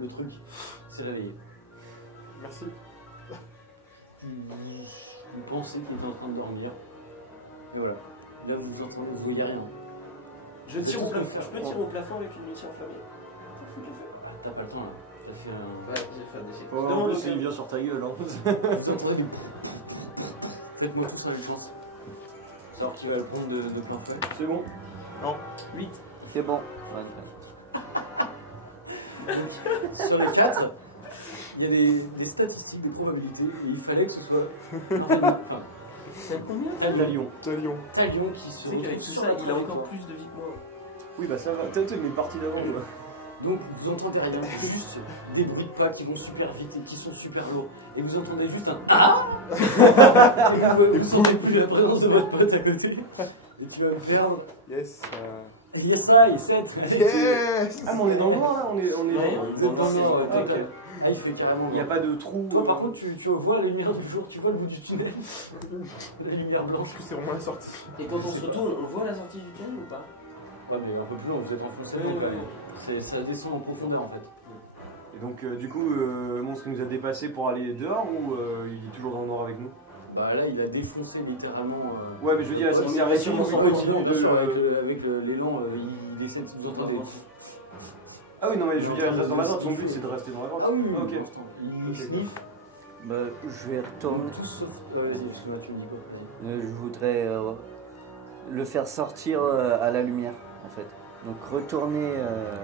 le truc s'est réveillé. Merci. Il pensait qu'il était en train de dormir. Et voilà. Là, vous entendez, vous voyez rien. Je tire au plafond. Je peux tirer au plafond avec une unité enflammée. Ah, t'as pas le temps là. Ça fait un. Ouais, j'ai fait des essais. En plus, il vient sur ta gueule. Hein. Vous entendez du. Faites-moi tous un chance. Savoir qui va le prendre de plein feu. C'est bon. 8. C'est bon. Sur le 4, il y a des statistiques de probabilité et il fallait que ce soit. Enfin, C'est combien Talion. Talion. Talion qui se Tu sais qu'avec retrouve tout sur ça, la il a trajectoire. encore plus de vie que moi. Oui, bah ça va. T'as mes parties d'avant. quoi. Donc vous entendez rien, c'est juste des bruits de pas qui vont super vite et qui sont super lourds. Et vous entendez juste un ah et vous sentez plus la présence de votre pote à côté. Et tu vas me faire. Yes. Yes, ça, il 7. Yes. Ah, mais on est dans le noir là. On est. Vous êtes dans le noir, Ah, ok. total. Ah, il fait carrément. Il n'y a pas de trou. Toi, par contre, tu vois la lumière du jour, tu vois le bout du tunnel. La lumière blanche. C'est vraiment la sortie. Et quand on se retourne, on voit la sortie du tunnel ou pas? Ouais, mais un peu plus loin, vous êtes enfoncé. Ouais, donc, ouais. ça descend en profondeur en fait. Et donc, du coup, le monstre nous a dépassé pour aller dehors ou il est toujours dans le noir avec nous? Bah là, il a défoncé littéralement. Ouais, mais je veux dire, ouais, on c'est est arrêté, sûrement on sans continue continue de. avec l'élan, il essaie de vous entendre. Ah oui, non, mais je veux dire, il reste dans la grotte. Son but, c'est de rester dans la grotte. Ah oui, ok. pour l'instant. Il sniffe. Bah, je vais retourner. Tous sauf. Vas-y, parce que là, tu me dis quoi. Je voudrais le faire sortir à la lumière, en fait. Donc retourner.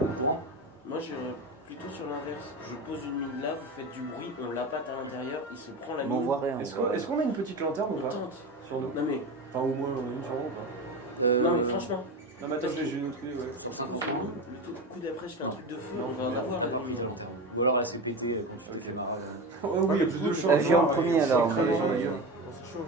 Au courant. Moi, j'irais plutôt sur l'inverse. Je pose une mine là, vous faites du bruit, on l'appâte à l'intérieur, il se prend la Mais on mine. voit rien. Est-ce qu'on a une petite lanterne ou On pas tente. sur nous? Non mais, Enfin, au moins une sur nous ou pas? non mais franchement, Non, mais attends, j'ai une autre idée, ouais. Sur je 5 pose une mine, le coup d'après je fais un truc de feu, on va en avoir la lumière. Ou alors elle s'est pétée quand tu Ok. fais marrer. Ouais, oui, il y a plus de chances. J'ai en premier alors. C'est mais- crâne, ouais. C'est chaud.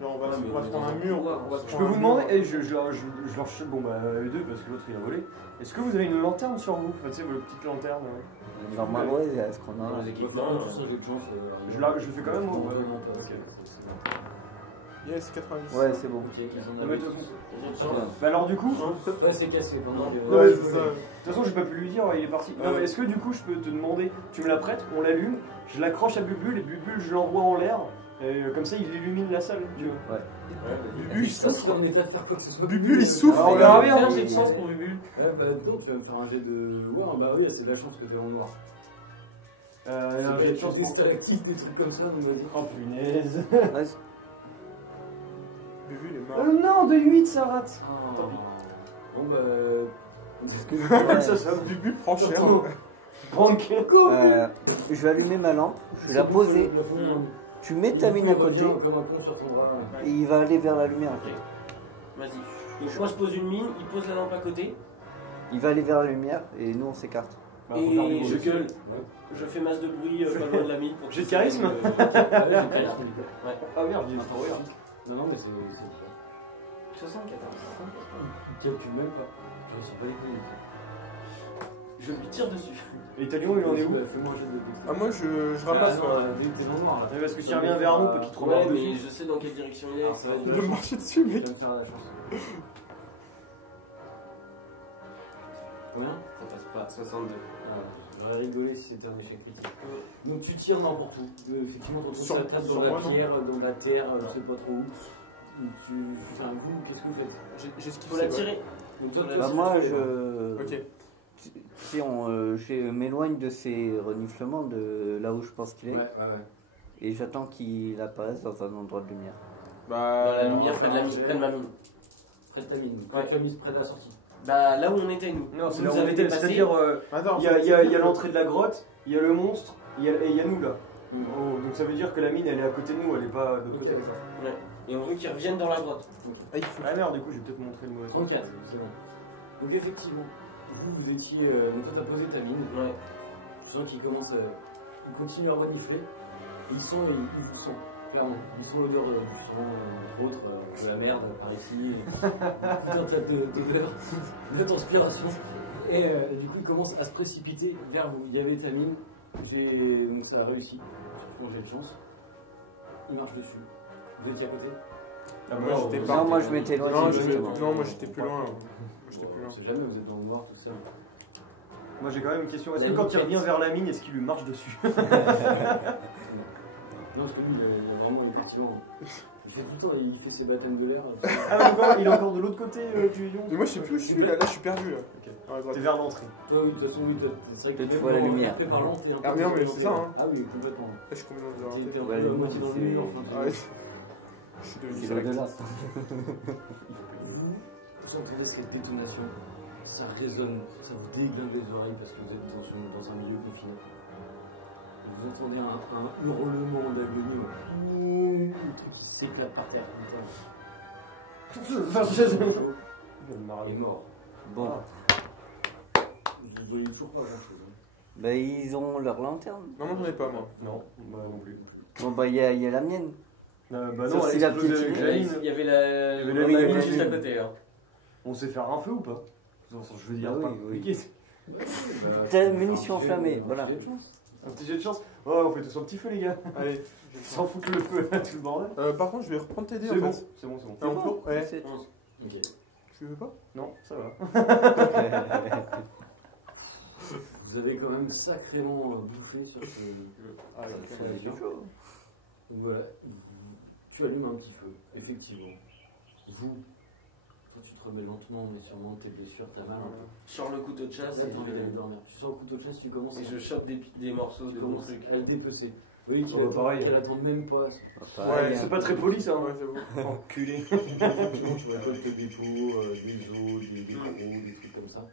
Genre, on va Non, mais se prendre un mur. On va se Je prendre peux un vous mur. demander, je leur chute, bon bah eux deux parce que l'autre il a volé. Est-ce que vous avez une lanterne sur vous? Enfin, tu sais, vos petites lanternes. Normalement, ouais, est-ce qu'on Dans a. les Équipement, équipements, tout ça, j'ai de chance. Je le fais quand même, moi. Vraiment pas. Ok. Yes, 90. Ouais, c'est bon. Ok, ils en Non, mais avaient de toute tous. façon- Bah alors du coup, Ouais, c'est cassé pendant que. Ouais, Ouais, je- c'est ça. de toute façon j'ai pas pu lui dire, il est parti. Non, Ouais. mais est-ce que du coup je peux te demander, tu me la prêtes, on l'allume, je l'accroche à Bubule et Bubule je l'envoie en l'air, et comme ça il illumine la salle, tu vois. Bubu, il Sauf souffle. qu'il est en état de faire quoi que ce soit. Bubu, il souffle. Alors, on verra bien. J'ai de chance pour Bubu. Ouais, bah donc tu vas me faire un jet de. Ouais, bah oui, c'est de la chance que t'es en noir. J'ai de chance des pour... stalactites, des trucs comme ça, donc vas-y. Oh punaise. Ouais, Bubu, il est mort. Non, de 8 ça rate. Ah. Tant pis. Bon bah. ce que je voudrais- Ça Bubu prend cher. Prank. je vais allumer ma lampe, je vais la poser. Tu mets ta mine à côté Comme un con sur ton bras. et il va aller vers la lumière. Vas-y. Donc moi je pose une mine, il pose la lampe à côté, Il va aller vers la lumière et nous on s'écarte. et je gueule. Je fais masse de bruit pas loin de la mine pour J'ai de qu'ils charisme. s'allument, Ouais, j'ai charisme, du coup. Ah merde, j'ai Attends, regarde. Non, non, mais c'est. 74. Tu calcules même pas. Je ne sais pas les couilles. Je lui tire dessus. Et Talion il en est où? Fais-moi un jet de dextérité. Ah, moi, je ramasse. Ah, non, t'es dans le noir là. Parce que s'il revient vers nous, peut qu'il trouve Ouais, un mais je sais dans quelle direction il est. Alors, ça va être Il de veut la chance. marcher dessus, Tu mec. vas me faire la chance. Combien? Ça passe pas. 62. J'aurais rigolé si c'était un échec critique. Donc tu tires n'importe où. Effectivement, tu Sur- retrouves ta table sur dans la moi, non pierre, dans la terre, je sais pas trop où. Tu fais un coup, qu'est-ce que vous faites? J'ai ce qu'il Faut la tirer. Donc, toi, Bah si moi tu fais- je. Ok. Si je m'éloigne de ces reniflements de là où je pense qu'il est Ouais, ouais, ouais. et j'attends qu'il apparaisse dans un endroit de lumière. Bah. Dans la lumière, près de la mine, près de ma mine. Près de ta mine. Ouais. Tu as mis près de la sortie. Bah là où on était nous. Non, c'est Vous là où nous on avez était, dépassé. c'est-à-dire Attends. il y a l'entrée de la grotte, il y a le monstre, et il y a nous là. Oh, donc ça veut dire que la mine elle est à côté de nous, elle est pas de l'autre côté. Ok. Ouais. Et on veut qu'ils reviennent dans la grotte. Ah, il faut. Ah merde, du coup j'ai peut-être montré le mauvais sens. 34, c'est bon. Donc effectivement, vous étiez. Donc toi t'as posé ta mine. Ouais. Je sens qu'ils commencent. Ils continuent à renifler. Ils vous sentent, clairement. Ils sont l'odeur du sang, entre autres, de la merde par ici. Tout un tas d'odeurs, de transpiration. Et du coup, ils commencent à se précipiter vers vous. Il y avait ta mine. Donc ça a réussi. Surtout j'ai de chance. Il marche dessus. Vous étiez à côté? Ah, Moi, j'étais Non, pas. moi je m'étais éloigné Non, justement. non, moi j'étais plus loin. J'étais plus On loin. sait jamais, vous êtes dans le noir tout seul. Moi j'ai quand même une question. Est-ce La que quand il moquette. revient vers la mine, est-ce qu'il lui marche dessus? Non, parce que lui, il a vraiment une partie loin. Il fait tout le temps, il fait ses baptêmes de l'air. Ah, encore, il est encore de l'autre côté du lion. Mais moi, je sais plus où je suis là. Là, je suis perdu là. Ok. À droite. T'es vers l'entrée. Toi, oui, de toute façon, oui, c'est vrai que Tu vois la lumière. Après, parlant, t'es un peu Ah, mais non, mais c'est ça, hein. Ah oui, complètement. Là, je suis complètement T'es un désorienté. peu Ouais, à moitié dans le c'est- mur, enfin. Ah ouais. Je suis devenu C'est select. au-delà. Vous entendez cette détonation, ça résonne, ça vous déglingue les oreilles parce que vous êtes dans un milieu confiné. Et vous entendez un hurlement d'agonie, le truc qui s'éclate par terre. Il est mort. Bon, Vous voyez toujours pas grand chose. bah ils ont leur lanterne. Non, moi, j'en ai pas, moi. Non, moi non plus. Bon, bah il y a la mienne. Bah Ça, non, c'est elle la a explosé petite avec mine. la ligne. Il y avait la avait la la mine mine avec juste la à ligne. côté. Hein. On sait faire un feu ou pas? Je veux dire, Ah oui, pas oui. compliqué. T'as une munition enflammée, voilà. Un petit jet de chance. Ouais, on fait tous un petit feu, les gars. Allez. Sans foutre le feu à tout le bordel. Par contre, je vais reprendre tes dés C'est en bon, fait. c'est bon, c'est bon. Ah, on peut. Ouais. C'est- Ok. Tu veux pas? Non, ça va. Vous avez quand même sacrément bouffé sur ce. Ah, sur ok. les gens. Voilà. Tu allumes un petit feu, effectivement. Toi tu te remets lentement mais sûrement de tes blessures, t'as mal un peu. Je sors le couteau de chasse Là, et t'as envie d'aller dormir. Tu sors le couteau de chasse, tu commences je chope des morceaux tu de mon commences truc. à le dépecer. Oui, Oh, pareil. qu'elle attend même pas. Pareil, C'est hein. pas très poli ça. Ouais, Hein. j'avoue. Enculé. Tu récoltes des pots, des os, des gros, des trucs comme ça.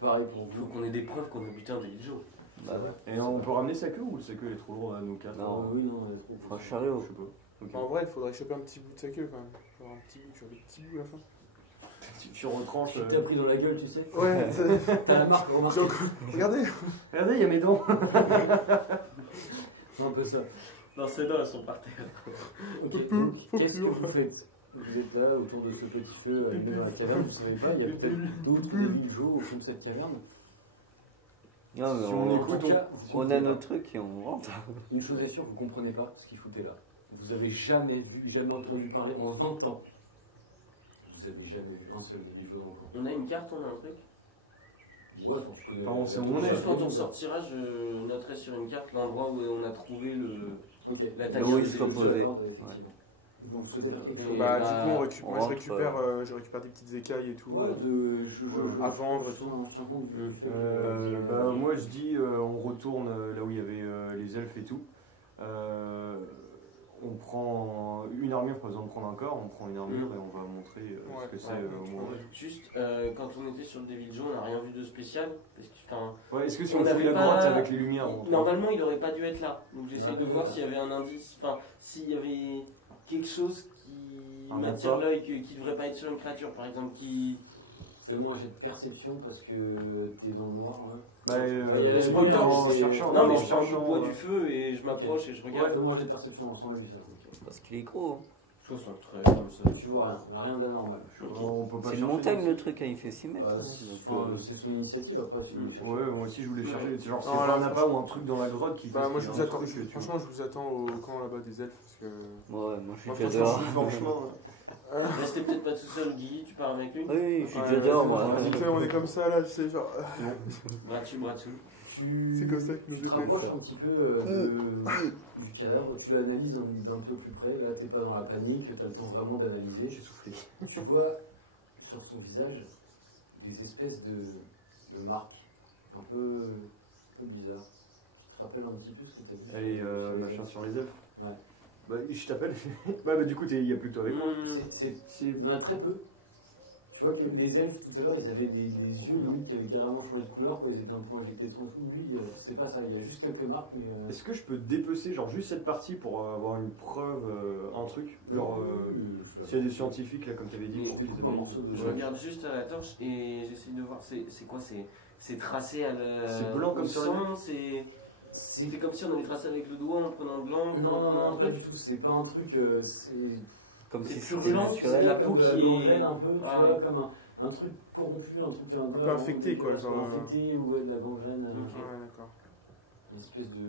Pareil pour Il faut vous. qu'on ait des preuves qu'on a buté un Devijo. Bah ouais. Et on peut ramener sa queue ou sa queue elle est trop lourde à nous quatre? Non. Oui, non, elle est trop Faut un chariot. Je sais pas. Ok. En vrai, il faudrait choper un petit bout de sa queue quand même. Genre un petit bout, tu vois, des petits bouts à la fin. Tu retranches. Tu t'as pris dans la gueule, tu sais. Ouais, T'as la marque remarquée. regardez. Regardez, il y a mes dents. C'est un peu ça. Non, ses dents elles sont par terre. Ok, donc qu'est-ce que vous faites? Vous êtes là autour de ce petit feu allumé dans la caverne, vous savez pas, il y a peut-être d'autres villageois au fond de cette caverne. Non, mais Si on écoute, En tout cas, on a nos trucs et on rentre. une chose est sûre, vous comprenez pas ce qu'ils foutaient là. Vous avez jamais vu, jamais entendu parler en 20 ans. Vous avez jamais vu un seul villageois encore. On a une carte, on a un truc. Ouais, enfin, je connais. Enfin, on sait où on est. Juste quand on sortira, je noterai sur une carte l'endroit où on a trouvé Ok. la Là tanière où des ils sont Devijo. posés. Effectivement. Donc, vous souhaitez faire quelque Et chose Bah, bah, du coup, on moi, rentre, je récupère des petites écailles et tout. Ouais, à vendre et tout. Je tiens compte du fait que- Bah, moi je dis on retourne là où il y avait les elfes et tout. On prend une armure, pas besoin de prendre un corps, on prend une armure et on va montrer ce que c'est au moins. Juste, quand on était sur le Devijo, on n'a rien vu de spécial. Parce que, enfin, Ouais, est-ce que si On on fait avait la pas- grotte avec les lumières on normalement, il aurait pas dû être là. Donc j'essaie de Ouais. voir s'il y avait un indice, enfin, s'il y avait quelque chose qui Un m'attire appât. l'œil, qui devrait pas être sur une créature, par exemple, qui. Fais-moi un jet de perception parce que t'es dans le noir. Ouais. Bah, il y a laisse les moi lumières, en c'est- cherchant. Non, mais en je prends le cherchant, bois du feu et je m'approche et je Ouais, regarde. fais-moi un jet de perception ensemble avec ça. Parce qu'il est gros. 73 comme ça. Tu vois rien d'anormal. On peut pas C'est une chercher montagne dans- le truc, hein, il fait 6 mètres. hein, donc, C'est son initiative après. Si vous voulez chercher. Ouais, moi aussi je voulais chercher. C'est genre, c'est Non, pas là, un appât ou un truc dans la grotte qui fait. Bah, moi, qu'il je y a vous un attends. truc, tu vois. Franchement, je vous attends au camp là-bas des elfes parce que. Ouais, moi je suis Moi, déjà franchement, dehors. je suis dans le chemin. Restez peut-être pas tout seul, Guy, tu pars avec lui. Oui, je suis Ouais, déjà dehors ouais, moi. vite fait, on est comme ça là, c'est genre. Bras dessus, bras dessous. C'est comme ça que nous Tu te rapproches un petit peu du cadavre, tu l'analyses d'un peu plus près. Là, t'es pas dans la panique, t'as le temps vraiment d'analyser. J'ai soufflé. Tu vois sur son visage des espèces de marques un peu bizarres. Tu te rappelles un petit peu ce que t'as vu Allez, sur les machin elfes. sur les elfes. Ouais. Bah, je t'appelle. Bah, du coup, il y a plus que toi avec moi. Il y en a très peu. Tu vois que les elfes tout à l'heure ils avaient des yeux limite qui avaient carrément changé de couleur, quoi. Ils étaient un peu injectés de son fou. Lui, c'est pas ça, il y a juste quelques marques, mais. Est-ce que je peux dépecer genre juste cette partie pour avoir une preuve, un truc genre s'il y a des scientifiques là comme tu avais dit Mais pour je qu'ils découpe un analysent. morceau de Je regarde juste à la torche et j'essaie de voir c'est quoi, c'est tracé à la. C'est blanc comme au sur sang, c'est comme si on avait tracé avec le doigt en prenant le blanc. Non, pas du tout, c'est pas un truc. C'est Comme C'est si pur c'était blanc, c'est naturel. la la peau peau qui qui est- gangrène un peu, tu Ah, vois, ouais. comme un truc corrompu, un truc un peu infecté, quoi, genre, infecté ou ouais, de la gangrène. Ok. Ouais, d'accord. Une espèce de.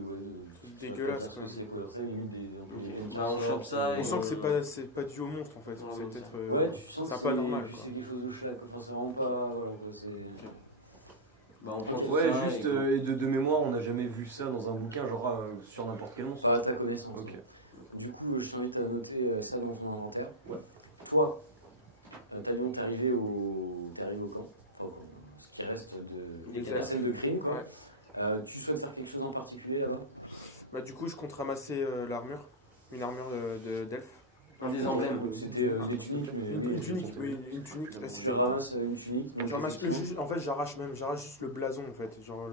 Dégueulasse, je sais pas quoi. ce que c'est quoi, ça limite un peu des graines Bah, on qui chope sortent, ça et- et On sent que c'est pas dû au monstre en fait. Ouais, C'est ouais, peut-être. Ouais, tu sens c'est que pas normal, quoi. c'est quelque chose de schlag, enfin c'est vraiment pas. Voilà, quoi, c'est. Bah, on prend tout Ouais, ça juste et de mémoire, on n'a jamais vu ça dans un bouquin, genre sur n'importe quel monstre. Pas à ta connaissance. Ok. Du coup, je t'invite à noter ça dans ton inventaire. Ouais. Toi, Talion, t'es arrivé au camp. Enfin, ce qui reste de Des la scène de crime. Quoi. Ouais. Tu souhaites faire quelque chose en particulier là-bas? Bah, du coup, je compte ramasser l'armure. Une armure d'elfe. un des emblèmes. C'était des tuniques. Mais Une tunique, oui, une tunique classique. Tu ramasses une tunique. Je ramasse en fait, j'arrache juste le blason en fait. Genre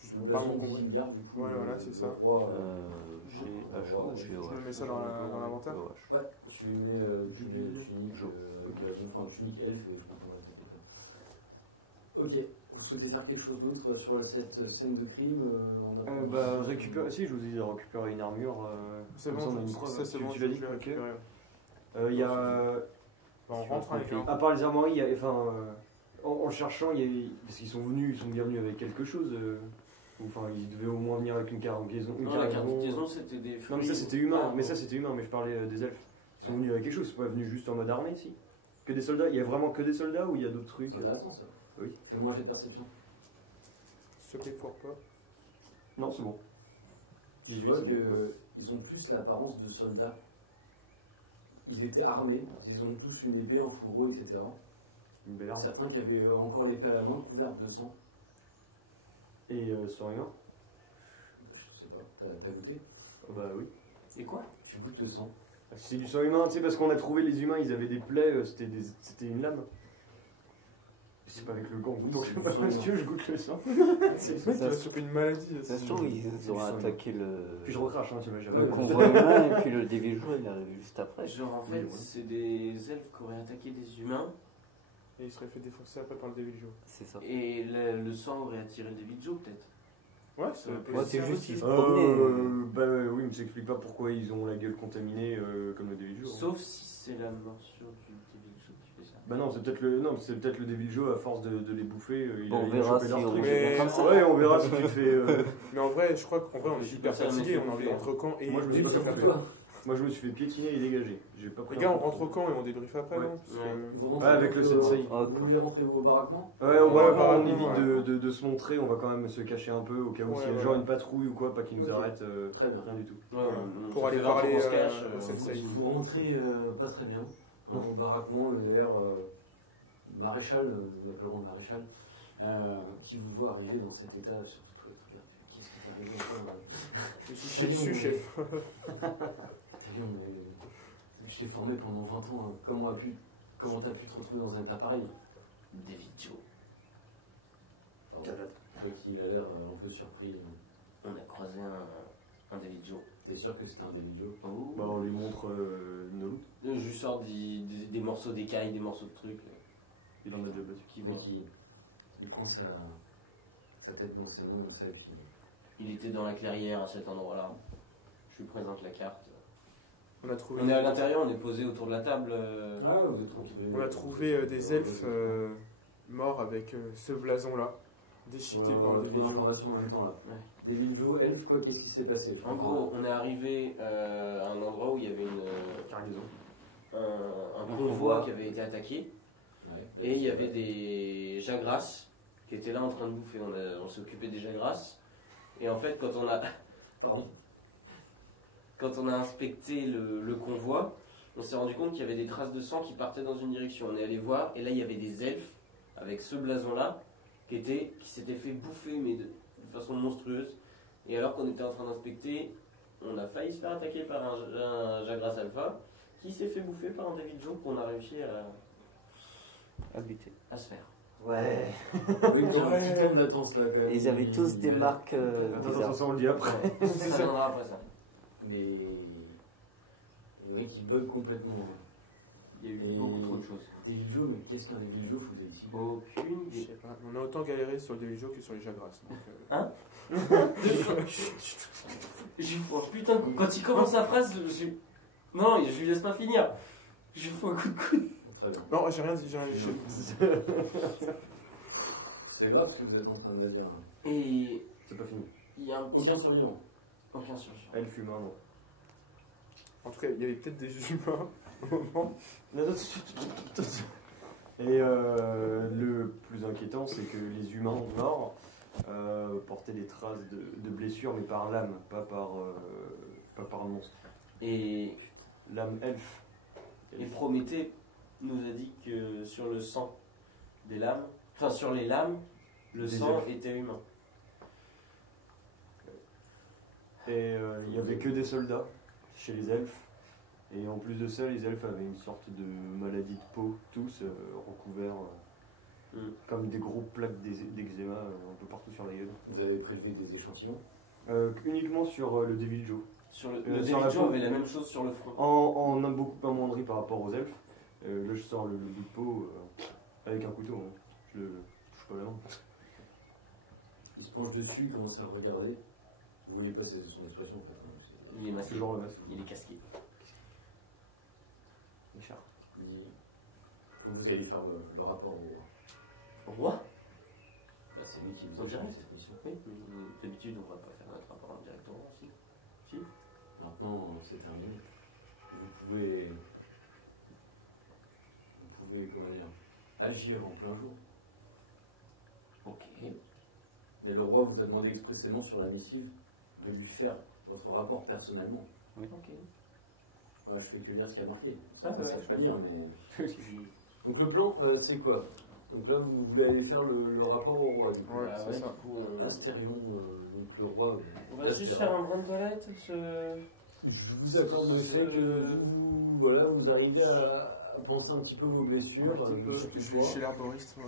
juste Le pour pas blason m'encombrer. d'Isengard, du coup. Ouais, voilà, c'est ça. Le roi, J'ai HO ou j'ai OH? Je me mets ça dans l'inventaire. Ouais, tu mets tunique, enfin tunique elfe et je comprends la tête. Ok, vous souhaitez faire quelque chose d'autre sur cette scène de crime Bah, récupérer. Si, je vous ai dit de récupérer une armure. C'est comme bon, ça, on a une preuve. ça c'est bon, Tu l'as dit, je vais ok. récupérer. Il y a. Bah, on rentre avec un. À part les armoiries, il y a. Enfin, en cherchant, il y a. Parce qu'ils sont bien venus avec quelque chose. Enfin, ils devaient au moins venir avec une cargaison. Non, la cargaison c'était des fruits. Non, mais ça c'était humain. Ah, Mais ça c'était humain. Mais je parlais des elfes. Ils sont venus avec quelque chose. Ils sont pas venus juste en mode armée, si. Que des soldats. Il y a vraiment que des soldats ou il y a d'autres trucs? C'est intéressant ça. Oui. Fais-moi un jet de perception. Ce qui foire pas. Non, c'est bon. Tu vois qu'ils ont plus l'apparence de soldats. Ils étaient armés, ils ont tous une épée, un fourreau, etc. Une belle arme. Certains qui avaient encore l'épée à la main, couverte de sang. Et sans rien. Je sais pas, t'as goûté? Bah oui. Et quoi? Tu goûtes le sang. C'est du sang humain, tu sais, parce qu'on a trouvé les humains, ils avaient des plaies, c'était une lame. C'est pas avec le gant, donc c'est du sang monsieur, humain. je goûte le sang. Tu vas choper une maladie. Ça se trouve, ils ont attaqué Puis je recrache, hein, tu vois, le jamais. convoi humain et puis le Devil Jour il arrive juste après. Genre en fait, c'est des elfes qui auraient attaqué des humains Et il serait fait défoncer après par le Devil Joe. C'est ça. et le sang aurait attiré le David Joe peut-être. Ouais, c'est Ouais, c'est juste qu'ils se Bah promenaient. oui, mais ça explique pas pourquoi ils ont la gueule contaminée comme le Devil Joe. Sauf si c'est la morsure du David Joe qui fait ça. Bah non, c'est peut-être le Devil Joe à force de les bouffer. On verra si on Mais- comme ça. Ouais, on verra si tu te fais. Mais en vrai, je crois qu'en vrai, on est Je suis hyper pas sûr, fatigué, mais on a envie de rentrer au camp et Moi, je me dis débriefer pas ça après. pour Moi, je me suis fait piétiner et dégager. J'ai pas pris Les gars, un on rentre au camp et on débriefe après, Ouais. non Parce que- Vous rentrez Ouais, avec le sensei. Vous voulez rentrer au baraquement? Ouais, Ouais, on apparemment, évite de se montrer, on va quand même se cacher un peu au cas où Ouais, s'il y a ouais. genre une patrouille ou quoi, pas qu'ils nous Ok. arrêtent. Très bien. Rien du tout. Ouais, Pour ça aller fait 20 ans parler qu'on se cache, au sensei. Vous rentrez pas très bien au baraquement, l'air maréchal, nous appellerons le maréchal, qui vous voit arriver dans cet état, surtout toi, regarde, qu'est-ce qui t'est arrivé encore Je suis chié dessus, chef. Talion, je t'ai formé pendant 20 ans, hein. Comment t'as pu te retrouver dans un état pareil? David Joe. Toi qui a l'air un peu surpris, On a croisé un David Joe. t'es sûr que c'était un David Joe? Oh. Bah, on lui montre nos loups. Je lui sors des morceaux d'écailles, des morceaux de trucs. Il en a déjà battu. Qui voit il prend sa tête dans ses mains, ça, et puis Il était dans la clairière à cet endroit-là. Je lui présente la carte. On a trouvé, On est à l'intérieur, on est posé autour de la table. Ah, vous êtes tranquille. on a trouvé des elfes morts avec ce blason-là, déchiqueté par le Devil Joe. d'informations en même temps là. Ouais. Devil Joe, elfe, quoi, qu'est-ce qui s'est passé? Je En comprends. gros, on est arrivé à un endroit où il y avait Cargaison. un convoi qui avait été attaqué. Ouais. Et il y avait des jagras qui étaient là en train de bouffer. On s'est occupé des jagras. Et en fait, quand on a, pardon, quand on a inspecté le convoi, on s'est rendu compte qu'il y avait des traces de sang qui partaient dans une direction. On est allé voir, et là il y avait des elfes avec ce blason-là qui s'étaient fait bouffer, mais de façon monstrueuse. Et alors qu'on était en train d'inspecter, on a failli se faire attaquer par un jagras alpha qui s'est fait bouffer par un David Joe qu'on a réussi Habité. à se faire. Ouais. Oui, il y a un petit temps de latence là quand même. Ils avaient tous des marques Attends, bizarres. ça on le dit après. Ça viendra après ça. Mais. Le mec il bug complètement. Il y a eu Et- beaucoup trop de choses. Devil Joe, mais qu'est-ce qu'un Devil Joe foutait ici? Aucune Je idée. sais pas, on a autant galéré sur le Devil Joe que sur les jagras. Donc, J'ai oh, putain, quand il commence la phrase, non, je lui laisse pas finir. Je lui fous un coup de coude. Très bien. Non, j'ai rien dit, j'ai rien dit. C'est grave ce que vous êtes en train de me dire. Et C'est pas fini. il y a un petit... Aucun survivant. Aucun survivant. Elle fume un, non. En tout cas, il y avait peut-être des humains au moment. Et le plus inquiétant, c'est que les humains morts portaient des traces de blessures, mais par lame, pas par monstre. Et Lame elfe. Prométhée nous a dit que sur le sang des lames, enfin sur les lames, le Des sang elfes. était humain. Et il n'y avait que des soldats chez les elfes. Et en plus de ça, les elfes avaient une sorte de maladie de peau, tous recouverts comme des gros plaques d'eczéma un peu partout sur la gueule. Vous avez prélevé des échantillons. Uniquement sur le Devil Joe. Sur le sur la David Joe peau. avait la même chose sur le front. En beaucoup amoindri par rapport aux elfes. Là, je sors le bout de peau avec un couteau. Hein. Je le touche pas la main. Il se penche dessus, il commence à regarder. Vous voyez pas son expression en fait. Il est masqué. Toujours le masque. Il est casqué. Richard. Il dit, donc vous allez faire le rapport au roi. Au roi? Bah, c'est lui qui vous En a chargé direct. cette mission. Oui, d'habitude on va pas faire notre rapport directement aussi. Si. Maintenant, c'est terminé. Vous pouvez comment dire, agir en plein jour. Ok. Mais le roi vous a demandé expressément sur la missive de lui faire votre rapport personnellement. Ok. Voilà, je fais que lire ce qui a marqué. Ah, ouais, Ça, je peux lire, mais. Puis- Donc le plan, c'est quoi? Donc là, vous voulez aller faire le rapport au roi. Du coup. Ouais, Ah c'est ouais, ça. du coup, Astérion, donc le roi. on va juste faire un brin de toilette. Je vous accorde le fait que vous arrivez à penser un petit peu vos blessures. Je suis chez l'herboriste, moi.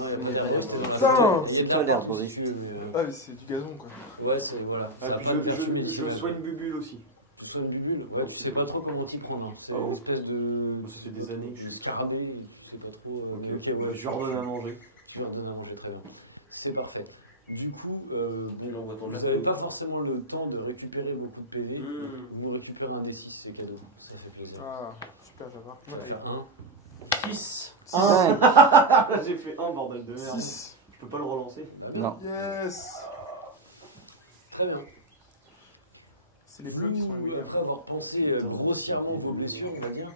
Non, il y a pas d'herbe, c'était dans la- Putain C'est toi l'herboriste. Mais, Ah, mais c'est du gazon, quoi. ouais, c'est voilà. Ah, Ça a puis pas de vertu je médicinale. soigne Bubule aussi. Tu soignes Bubule. Ouais, tu sais pas trop comment t'y prendre. Hein. C'est Ah bon une espèce de. Ça fait des années que je de suis. scarabée. Tu sais pas trop. Ok, ouais, je lui redonne à manger. Tu leur donnes à manger, très bien. C'est parfait. Du coup, Tu l'envoies ton vous lapin. n'avez pas forcément le temps de récupérer beaucoup de PV. Mmh. Vous récupérez un D6, c'est cadeau. Ça fait plaisir. Ah, super, j'avais. Ça va faire 1. 6. J'ai fait un bordel de merde. 6. Je peux pas le relancer. Non. Yes. Très bien. C'est les bleus qui sont les Vous, winners. après avoir pensé grossièrement vos blessures, on va dire,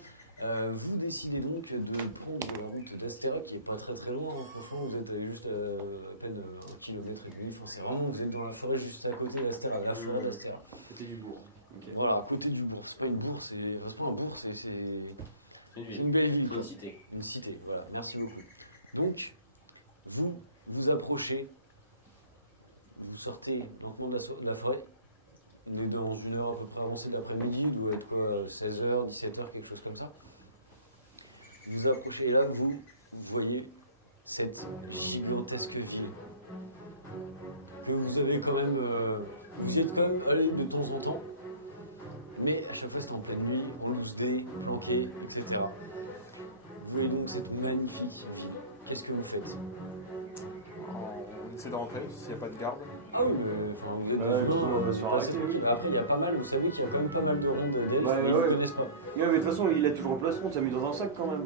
vous décidez donc de prendre la route d'Astera, qui est pas très très loin. Hein. Franchement, vous êtes juste à peine 1 kilomètre et demi. Enfin, c'est vraiment, vous êtes dans la forêt juste à côté d'Astera, la forêt d'Astera. Côté du bourg. Voilà, à côté du bourg. C'est pas une bourg, c'est pas un bourg, c'est Une ville. une belle ville. Une cité. Une cité, voilà, merci beaucoup. Donc, vous approchez, vous sortez lentement de la forêt. On est dans une heure à peu près avancée de l'après-midi, il doit être 16h, 17h, quelque chose comme ça. Vous approchez là, vous voyez cette gigantesque ville. Que vous avez quand même. Vous y êtes quand même allé de temps en temps, mais à chaque fois c'était en pleine nuit, en loose day, planqué, etc. Vous voyez donc cette magnifique ville. Qu'est-ce que vous faites? On essaie de rentrer s'il n'y a pas de garde. Ah oui, enfin, vous êtes Ouais, on va pas se faire arrêter. Oui, bah après il y a pas mal, vous savez qu'il y a quand même pas mal de rondes d'elfes, Ouais, mais ils ouais. ne connaissent pas. Mais de toute façon, il a toujours le plastron, t'as mis dans un sac quand même.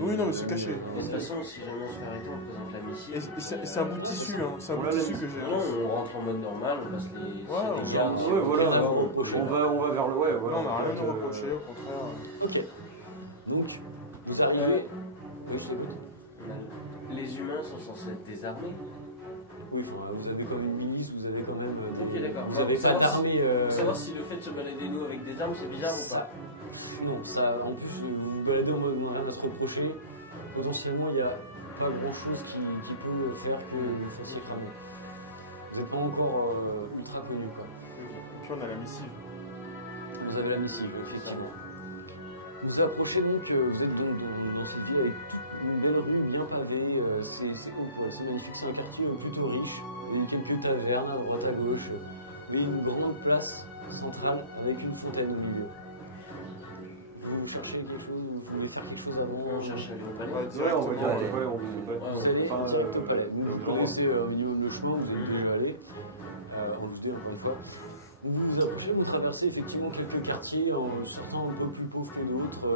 Oui, non, mais c'est caché. De toute façon, si jamais on se fait arrêter, on présente la missive. Et c'est un bout de tissu, hein. C'est un bout de tissu que j'ai. Non, on rentre en mode normal, on passe les, Ouais, les gardes. Ouais, voilà, on on va vers le. Ouais, voilà. Non, on n'a rien à nous reprocher, au contraire. Ok. Donc, vous arrivez. Oui, je t'écoute. Les humains sont censés être désarmés. Oui, enfin, vous avez quand même une milice, vous avez quand même. Ok, d'accord. Vous avez Pour pas savoir d'armée. Pour savoir si le fait de se balader nous avec des armes, c'est bizarre ou pas. Non, ça, en plus, vous vous baladez en mode rien à se reprocher. Potentiellement, il n'y a pas grand chose qui peut faire que vous fassiez cramer. Vous n'êtes pas encore ultra connu, quoi. Puis on a la missive. Vous avez la missive, effectivement. Vous approchez donc, vous êtes donc dans cette ville avec une belle rue bien pavée, c'est cool quoi, c'est magnifique, c'est un quartier plutôt riche, il y a quelques tavernes à droite à gauche, mais une grande place centrale avec une fontaine au milieu. Vous cherchez quelque chose, vous voulez faire quelque chose avant? On cherche à aller au palais. Ouais, Ouais, on va directement. dire, ouais, on va Vous allez Enfin, direct au palais. Vous vraiment. connaissez au milieu de le chemin, vous allez y aller, en vous encore une fois. Vous vous approchez, vous traversez effectivement quelques quartiers en sortant un peu plus pauvres que d'autres.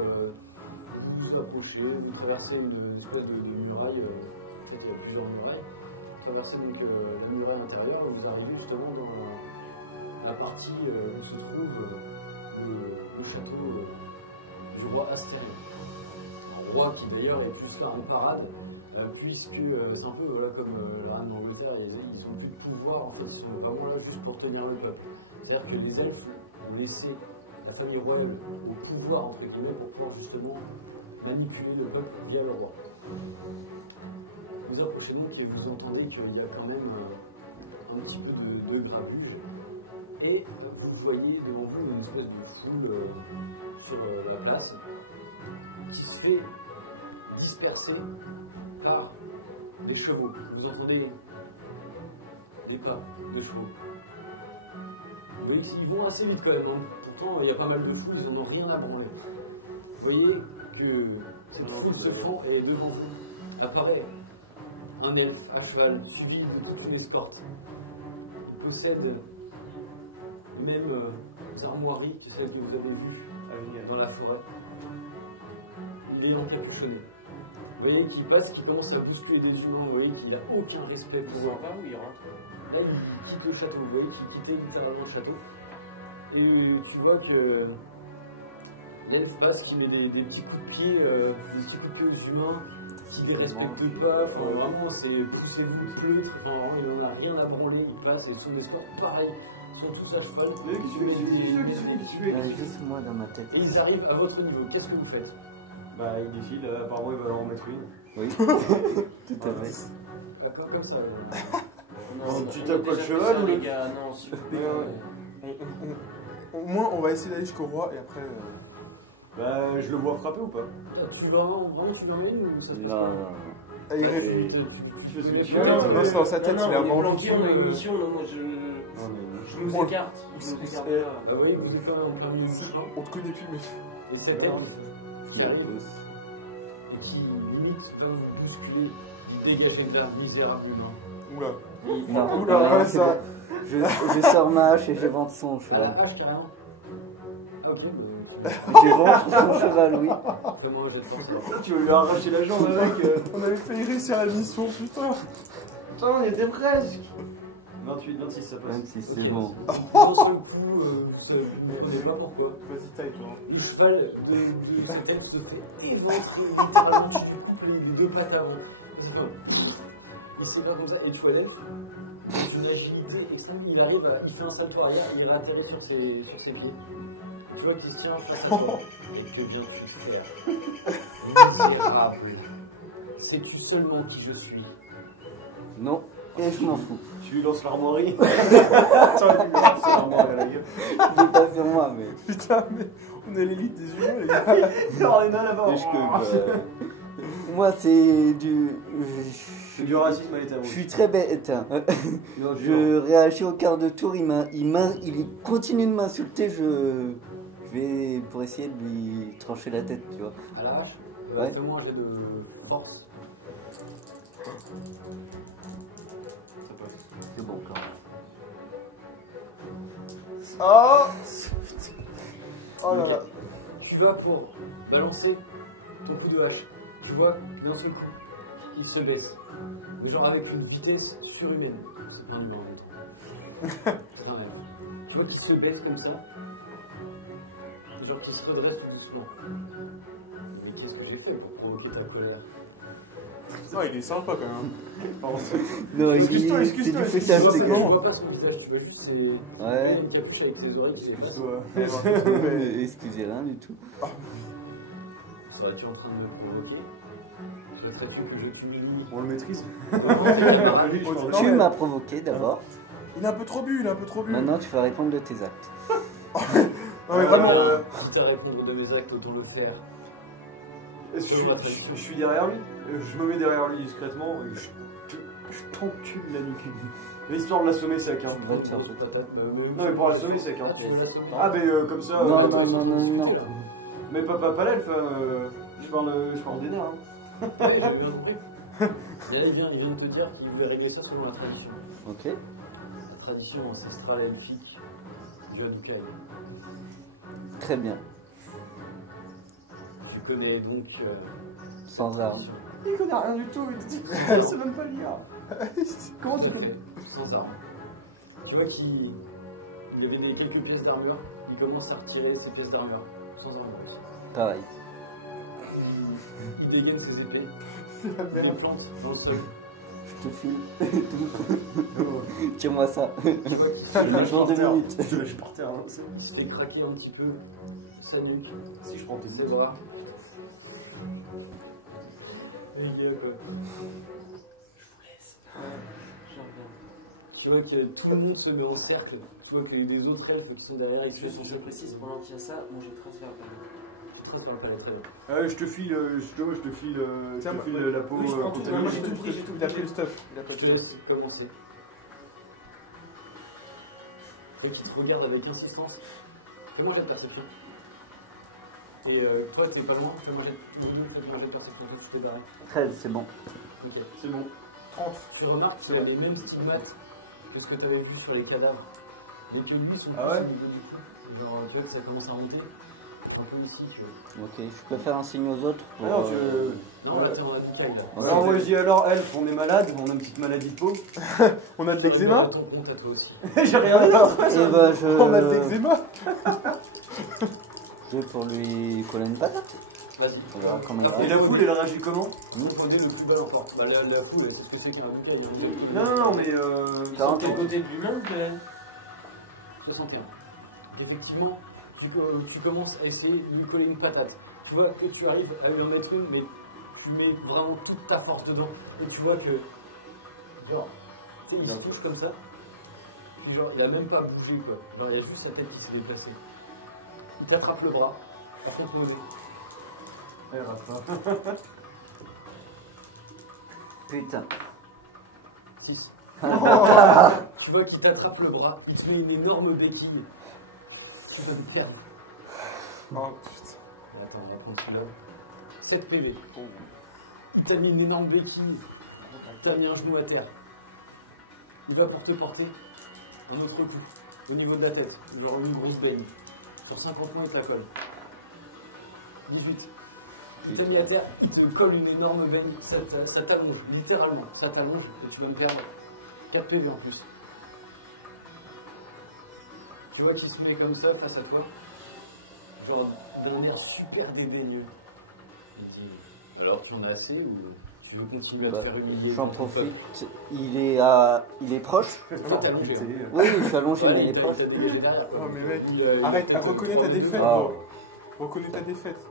Vous vous approchez, vous traversez une espèce de muraille, en fait il y a plusieurs murailles. Vous traversez donc la muraille intérieure et vous arrivez justement dans la partie où se trouve le château du roi Astérien. Un roi qui d'ailleurs est plus faire une parade, puisque c'est un peu voilà, comme la reine d'Angleterre, ils ont plus de pouvoir, en fait, ils sont vraiment là juste pour tenir le peuple. C'est-à-dire que les elfes ont laissé la famille royale au pouvoir, entre guillemets, pour pouvoir justement manipuler le peuple via le roi. Vous approchez donc et vous entendez qu'il y a quand même un petit peu de grabuge. Et vous voyez devant vous une espèce de foule sur la place qui se fait disperser par des chevaux. Vous entendez des pas de chevaux. Vous voyez qu'ils vont assez vite quand même. Hein. Pourtant, il y a pas mal de foule, ils n'en ont rien à branler. Vous voyez que cette foule se fend et devant vous apparaît un elfe à cheval suivi de toute une escorte. Il possède les mêmes armoiries que celles que vous avez vues dans la forêt. Il est encapuchonné. Vous voyez qu'il passe, qu'il commence à bousculer des humains, vous voyez qu'il n'a aucun respect pour eux. va ou il rentre? Là, il quitte le château, vous voyez qu'il quittait littéralement le château. Et tu vois que l'elfe passe, qui met des petits coups de pied, des petits coups de pied aux humains, qui les respecte pas, enfin vraiment c'est poussez-vous de pleutre, enfin vraiment il n'en a rien à branler, il passe et son escorte, pareil, ils sont tous à cheval. Juste moi dans ma tête. Et ils arrivent à votre niveau, qu'est-ce que vous faites? Bah, il défile, apparemment il va en mettre une. Oui, tout à fait. Comme ça. Non, tu on a tapes pas le déjà cheval fait ça, ou les le- gars, non, s'il vous plaît. Au moins, on va essayer d'aller jusqu'au roi et après. Bah, je le vois frapper ou pas? Tu veux vraiment tu veux en mettre ou ça se passe Non, pas? non, non. Aïe, Tu fais ce que tu Non, veux. non, c'est dans sa tête, non, il a on est vraiment planqué, on a une envie de- mission, non, moi je nous On- écarte. Je nous écarte Eh, là. Bah oui, vous êtes quand même en plein milieu du chemin. On te connaît plus, mais. Et cette Non. elfe qui arrive et qui limite va vous bousculer, vous dégagez de là, misérable humain. Oula. Non, Oula, non, ouais, c'est ça. bon. Je sors ma hache et je vente son À cheval. la hache carrément. Ah ok, bah, Je vends son cheval, oui. fais-moi un jet de force. Tu veux lui arracher la jambe avec. On avait failli réussir la mission, putain. Putain, on y était presque. 28, 26, ça passe. 26, Ok. c'est bon. D'un seul coup, vous ne comprenez pas pourquoi. Vas-y, taille, toi. Le cheval de cette tête se fait éventrer littéralement, tu lui coupes les deux pattes avant. C'est comme- Il se bat comme ça, et tu vois l'elfe, avec une agilité extrême, il fait un salto arrière, il réatterrit sur ses pieds. Tu vois qu'il se tient face à toi. Et que viens-tu faire? Misérable. Sais-tu seulement qui je suis? Non, et je m'en fous. Tu lui lances l'armoirie. Tu lui lances l'armoirie à la gueule. Il est pas sur moi, mais. Putain, mais on est l'élite des humains, les gars. Non, il y en a là-bas. Moi, c'est du. C'est du racisme à l'état Je suis très bête. Hein. Non, Je réagis au quart de tour, il continue de m'insulter, je vais pour essayer de lui trancher la tête, tu vois. À la hache? Ouais. Fais-moi un jet de force. Ça passe. C'est bon quand même. Oh Oh là là. Tu vas pour balancer ton coup de hache. Tu vois, d'un seul coup, il se baisse. Mais genre avec une vitesse surhumaine. C'est pas un humain en fait. C'est un elfe. Tu vois qu'il se baisse comme ça. Genre qu'il se redresse tout doucement. Mais qu'est-ce que j'ai fait pour provoquer ta colère? Non, il est sympa quand même. Non, Excuse-toi, c'est excuse-toi, du Tu foutage vois, de tu gueule. vois pas son visage, tu vois juste ses... Ouais. une capuche avec ses oreilles qui se déplacent. Excuse-toi. Excusez rien du tout. Serais-tu en train de me provoquer? Souhaiterais-tu que je tue lui? On le maîtrise. Non, Tu mais- m'as provoqué d'abord, Il a un peu trop bu, il a un peu trop bu. maintenant tu vas répondre de tes actes. Non, mais vraiment. Quitte à répondre de mes actes, autant le faire. Est-ce que je suis derrière lui? Je me mets derrière lui discrètement et je t'encule la nuque. L'histoire de l'assommer sec, hein. Va te faire Grosse patate, Non, mais pour l'assommer sec, hein. Ah, tu veux l'assommer? Ah, mais comme ça. Non, non, non, non, non. Mais pas l'elfe, je parle des nerfs. Hein. Ouais, il a bien compris. Là, il vient de te dire qu'il voulait régler ça selon la tradition. Ok. La tradition ancestrale elfique du Hadoukai. Très bien. Tu connais donc. Sans armes. Il connaît rien du tout, il sait même pas lire. Comment tu Tout à connais? fait, sans armes. Tu vois qu'il avait quelques pièces d'armure, il commence à retirer ses pièces d'armure, sans armure aussi. Pareil. Il dégaine ses épées. C'est la Il merde. les plante dans le sol. Je te file. Tire-moi ça. Tu vois qu'il Le jour de minutes. Je te lâche par terre, hein, c'est bon. se fait craquer un petit peu sa nuque, Si je prends tes ses bras. Et il gueule, quoi. Tu vois que tout le monde se met en cercle. Tu vois qu'il y a des autres elfes qui sont derrière. Ils Je précise, pendant qu'il y a ça, moi j'ai trace vers le palais. trace vers le palais, très bien. Ah, je te file, Tiens, la peau. oui, je prends tout, contre moi, lui. j'ai tout pris, j'ai tout Il a pris le stuff. Il a pas Je de te stuff. laisse commencer. Et qui te regarde avec insistance. Fais-moi jet de perception. Et toi, t'es pas loin. Fais-moi jet de perception. Toi, tu t'es barré. 13, c'est bon. Ok. C'est bon. 30. Tu remarques qu'il y a les mêmes stigmates que ce que tu avais vu sur les cadavres. Mais que lui, sont Ah ouais plus au niveau du cou. Genre, tu vois que ça commence à monter. Un peu ici. Ok, je peux faire un signe aux autres pour. Alors, tu Non, là, t'es en amical, là. Ok. Alors, moi je dis alors, elf, on est malade, on a une petite maladie de peau. On a de l'eczéma. Ton compte à toi aussi. J'ai rien d'autre. Et bah, je. On a de l'eczéma. Je vais pour lui coller une patate. Vas-y. On verra comment il va. Et la foule, elle réagit comment? Faut prendre le plus bas encore. Bah, la foule, c'est ce que c'est qu'un amical. Il y a un Non, non, non, mais Ils sont de quel côté de l'humain 61. Effectivement, tu commences à essayer de lui coller une patate. Tu vois que tu arrives à lui en mettre une, mais tu mets vraiment toute ta force dedans. Et tu vois que, genre, il se touche comme ça. Puis genre, il a même pas bougé quoi. Genre, il y a juste sa tête qui s'est déplacée. Il t'attrape le bras. Par contre, mauvais. elle rate pas. Putain. 6. Tu vois qu'il t'attrape le bras. Il te met une énorme béquille. Tu vas me perdre. Oh putain. Attends, on va continuer. 7 PV. Il t'a mis une énorme béquille. T'as mis un genou à terre. Il va pour te porter un autre coup. Au niveau de la tête. Genre une grosse baigne. Sur 50 points, il te la colle. 18. Il t'a mis à terre. Il te colle une énorme veine. Ça t'allonge. Littéralement. Ça t'allonge. Et tu vas me perdre 4 PV en plus. Tu vois qu'il se met comme ça face à toi. Genre d'un air super dédaigneux. Il dit, alors tu en as assez ou tu veux continuer à te faire humilier? J'en profite. Il est proche. En fait, t'es allongé. Hein. Oui, je suis allongé, Ouais, mais il est t'a proche. dégagé derrière, quoi. Oh, mais mec, Il, arrête, il- reconnais ta il- défaite, Ah. bro. Reconnais ta défaite.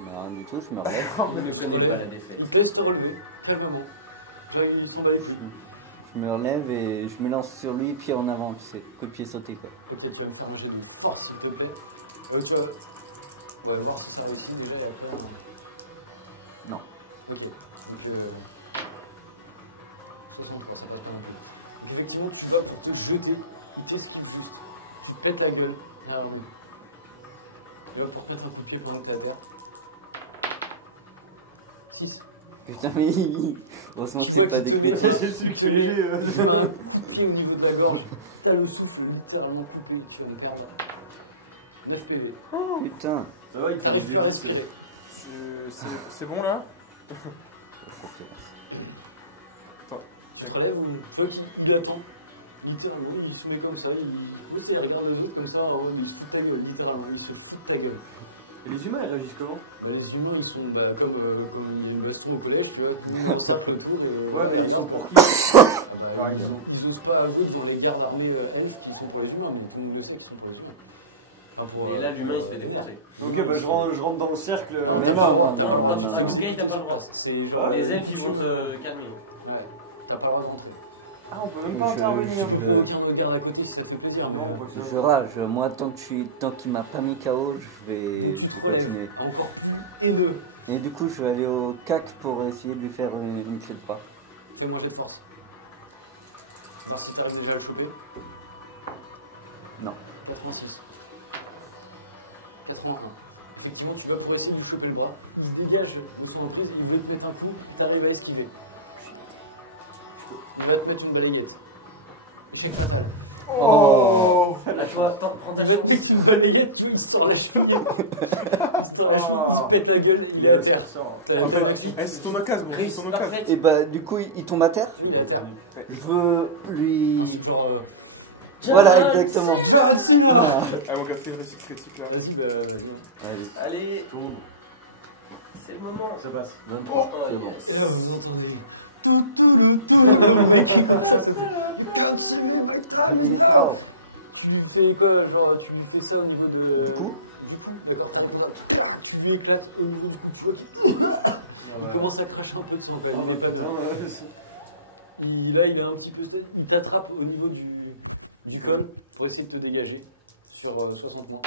Mais rien du tout, je me relève. Il ne connaît pas la défaite. Il te laisse te relever, calmement. Genre, il s'en bat les couilles. Je me relève et je me lance sur lui, pied en avant, tu sais, coup de pied sauté quoi. Ok, tu vas me faire un jet de force s'il te plaît. Tu vas... On va voir si ça réussit déjà et après. Non. Ok, donc 63, ça va faire un peu. Donc effectivement, tu vas pour te jeter, il t'esquive juste. Tu te pètes la gueule. Ah, oui. Et va pour te mettre un coup de pied pendant que t'es à terre. 6. Putain, mais heureusement que c'est pas des critiques. C'est celui qui est léger. Tu as un coup de pied au niveau de la gorge. T'as le souffle littéralement coupé. Tu vas me perdre 9 PV. Putain. Ça va, il fait T'arrives des plus à indices. respirer. C'est bon là? Tu te relèves ou tu vois qu'il attend. Littéralement, il se met comme ça. Il regarde le jeu comme ça. Ouais, il se fout de ta gueule. Littéralement, il se fout de ta gueule. Et les humains, ils réagissent comment? Bah, les humains, ils sont comme il y a une baston au collège, tu vois, tout le monde en sac autour. Ouais, mais ils sont pour qui? Ils osent pas avouer dans les gardes armés elfes qui sont pour les humains, mais tout le monde le sait qu'ils sont pour les humains. Enfin, pour, Et là, l'humain il se fait défoncer. Ok, bah je rentre dans le cercle. Mais non, À Biscay, t'as pas le droit. C'est genre. Les elfes ils vont te calmer. Ouais, t'as pas le droit de rentrer. Ah, on peut même Je- pas intervenir. Tu peux pas aucun autre garde à côté si ça te fait plaisir. Non, mais, on peut Je rage, moi tant qu'il m'a pas mis KO, je vais donc, tu te relèves, continuer. encore plus haineux. Et du coup, je vais aller au CAC pour essayer de lui faire une clé de bras. Fais-moi jet de force. Voir si t'arrives déjà à le choper. Non. 86. 81. Effectivement, tu vas pour essayer de lui choper le bras. Il se dégage de son emprise, il veut te mettre un coup, tu arrives à esquiver. Il va te mettre une balayette. Échec fatal. Oh, Là, tu vois, prends ta Il va chance. te mettre une balayette, tu vois, il se tord la cheville. Il se tord la cheville, il se pète la gueule, il est à terre. T'as En la fait, magnifique. c'est ton occasion, bro, c'est Réussite ton occasion. parfaite. Et bah, du coup, il tombe à terre. Tu vois, il est à terre. Je veux lui. Genre. Voilà, exactement. Jarasim là. Ah, Ah, mon gars, fait une réussite critique là. Vas-y, bah. allez. Allez, Tourne. C'est le moment. Ça passe. 23, Oh, c'est bon. yes. Et là, vous entendez. Un minute. Oh. Tu lui fais quoi? Genre, tu lui fais ça au niveau de. Du coup, d'accord, t'as compris. Tu lui éclates au niveau du coup, tu vois qu'il commence à cracher un peu de sang. Quand même. Oh, mais putain, Là, il a un petit peu. Il t'attrape au niveau du col pour essayer de te dégager sur 60 mois.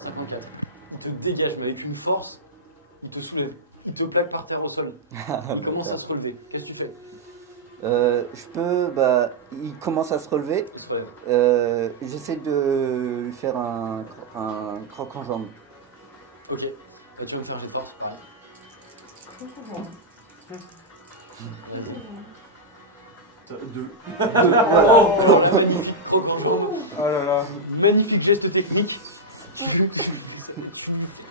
54. Il te dégage, mais avec une force, il te soulève. Il te plaque par terre au sol. Il commence à se relever. Qu'est-ce que tu fais? je peux. Bah, il commence à se relever. Il se relève. J'essaie de lui faire un croc en jambe. Ok. Et tu vas me faire une force, pareil. Deux. Magnifique croc en jambe. Oh là là. Magnifique geste technique.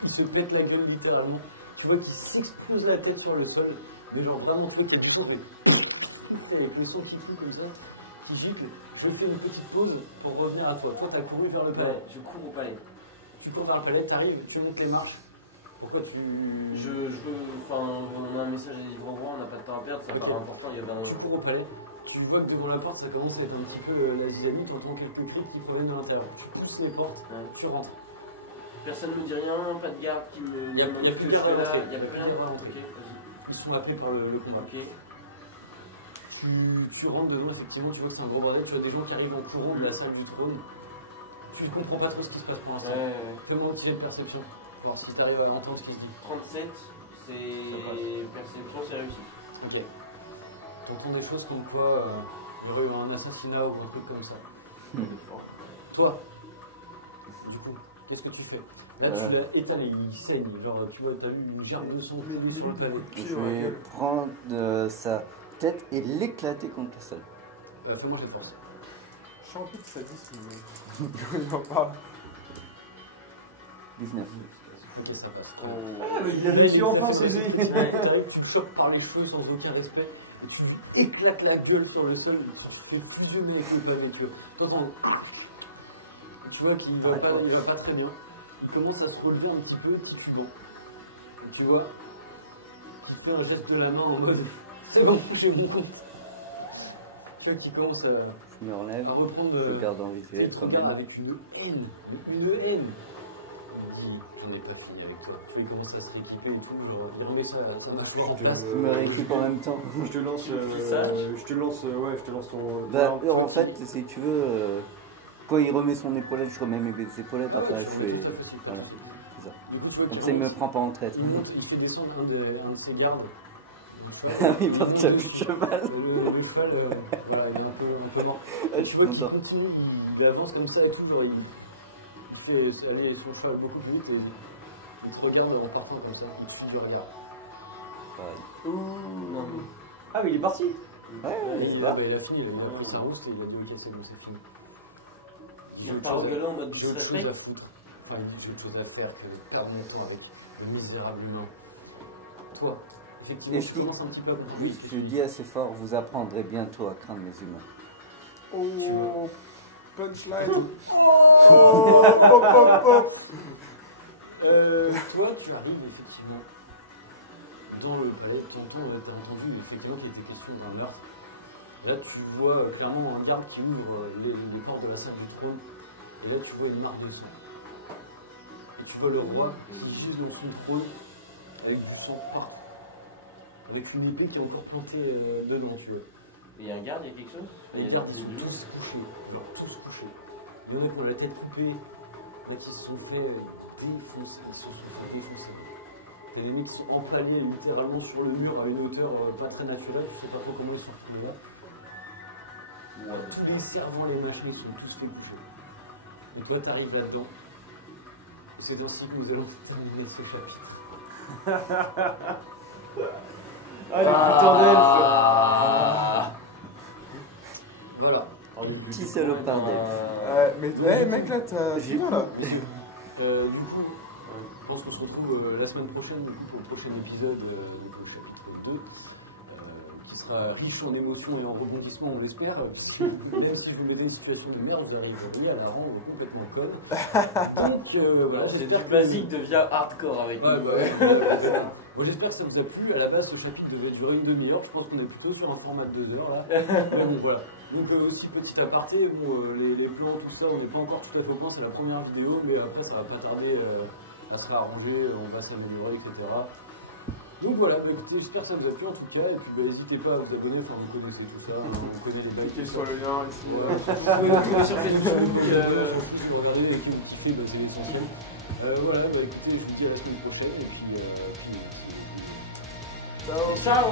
Il se pète la gueule littéralement. Tu vois qu'il s'explose la tête sur le sol. Mais genre vraiment, tu vois que tout fait avec les sons qui font comme ça, qui giclent. Je fais une petite pause pour revenir à toi. Toi, t'as couru vers le palais. Ouais, je cours au palais. Tu cours vers le palais, t'arrives, tu montes les marches. Pourquoi tu. Enfin, on a un message à livrer au roi, on n'a pas de temps à perdre, ça Ok. paraît important. Il y avait un. Tu cours au palais. Tu vois que devant la porte, ça commence à être un petit peu la zizanie. Tu entends quelques cris qui proviennent de l'intérieur. Tu pousses les portes, tu rentres. Personne ne me dit rien, pas de garde qui me. Il y a demande plus ce de que je garde fais à là, rentrer. il y a plus rien. Ok, vas-y. Ils sont appelés par le combat. Ok. Tu rentres dedans, effectivement, tu vois que c'est un gros bordel. Tu vois des gens qui arrivent en courant de la salle du trône. Tu ne comprends pas trop ce qui se passe pour l'instant. Fais-moi un petit jet de perception. Pour voir si tu arrives à entendre ce qui se dit. 37, c'est. Perception, c'est réussi. Ok. Tu entends des choses comme quoi il y aurait eu un assassinat ou un truc comme ça. Toi, du coup, qu'est-ce que tu fais? Là, tu l'as étalé, il saigne. Genre, tu vois, t'as vu une gerbe de sang sur le palais. Je vais prendre sa tête et l'éclater contre le sol. Fais-moi cette force. Je suis un peu de sadisme, mais. Il en parle. 19. Ok, ça passe. Ah, mais il a réussi enfin ses dés. T'arrives, tu le chopes par les cheveux sans aucun respect et tu lui éclates la gueule sur le sol. Tu fais fusionner avec les pavés. T'entends. Tu vois qu'il va pas très bien. Il commence à se relever un petit peu, titubant. Et tu vois qu'il fait un geste de la main en mode c'est bon, j'ai mon compte. Tu vois qu'il commence à Je me relève, reprendre. je garde en visuel il te quand regarde même. avec une haine. Une haine. Il me dit j'en ai pas fini avec toi. Tu vois, il commence à se rééquiper et tout. Genre, il remet sa mâchoire en place. Je me rééquipe en même temps. Je te lance. Fissage. Je te lance ton. Bah, en fait, si tu veux, quand il remet son épaulette, je remets mes épaulettes. Enfin, je fais. Voilà, c'est ça. Du coup, tu vois Comme qu'il ça, il me remonte, prend pas en traître. il monte, il fait descendre un de ses gardes. Ah oui, parce qu'il a plus de cheval. Le cheval, voilà, il est un peu mort. Ah, je Tu suis vois qu'il content. continue, il avance comme ça et tout, genre il fait aller son cheval beaucoup plus vite et il te regarde en partant comme ça, il te suit du regard. Pareil. Ah, mais il est parti. Ouais, il a fini, il a pris sa rousse et il a dit ok, c'est bon, c'est fini. Il repart au galop en mode J'ai autre chose disrespect. à foutre. Enfin, j'ai autre chose à faire que de perdre mon temps avec le misérable humain. Toi, effectivement, Et je tu dis- commences un petit peu à comprendre. Juste, je dis assez fort, vous apprendrez bientôt à craindre les humains. Oh, punchline. Oh, pop, pop, pop. Toi, tu arrives effectivement dans le palais, t'entends, t'as entendu effectivement qu'il était question d'un meurtre. Là, tu vois clairement un garde qui ouvre les portes de la salle du trône, et là, tu vois une marque de sang. Et tu vois le roi qui gît dans son trône avec du sang partout. Avec une épée qui est encore plantée dedans, tu vois. Il y a un garde, il y a quelque chose. Les gardes, ils sont tous couchés. Genre, tous couchés. Il y en a qui ont la tête coupée, là qui se sont fait défoncer. Ils se sont fait défoncer. T'as des mecs qui sont empalés littéralement sur le mur à une hauteur pas très naturelle, tu sais pas trop comment ils sont retrouvés là. Tous les servants, les machins, ils sont tous couchés. Et toi, t'arrives là-dedans. Et c'est ainsi que nous allons terminer ce chapitre. Ah, les putains d'elfes. Voilà. Petit salopard d'elfe. Mais ouais, mec, là, t'as. J'ai là. Du coup, je pense qu'on se retrouve la semaine prochaine du coup, pour le prochain épisode du chapitre 2, qui qui sera riche en émotions et en rebondissements, on l'espère. Même si je vous mettez une situation de merde, vous arriveriez à la rendre complètement conne. Donc, voilà, C'est j'espère du que- basique devient hardcore avec Ouais, nous. bah ouais, c'est ça. Bon, j'espère que ça vous a plu. À la base, ce chapitre devait durer une demi-heure. Je pense qu'on est plutôt sur un format de 2 heures là. Mais bon, voilà. Donc, aussi, petit aparté, bon, les plans, tout ça, on n'est pas encore tout à fait au point. C'est la première vidéo, mais après, ça va pas tarder à se réarranger. On va s'améliorer, etc. Donc voilà, bah, écoutez, j'espère que ça vous a plu en tout cas. Et puis, bah, n'hésitez pas à vous abonner. Enfin, vous connaissez tout ça. On connaît les bails. Cliquez sur le lien ici. Ouais, vous pouvez nous trouver sur Facebook. Si vous regardez et que vous kiffez, bah, c'est l'essentiel. Voilà, bah, écoutez, je vous dis à la semaine prochaine. Et puis, Ciao. Ciao.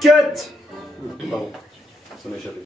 Cut! Pardon, ça m'a échappé.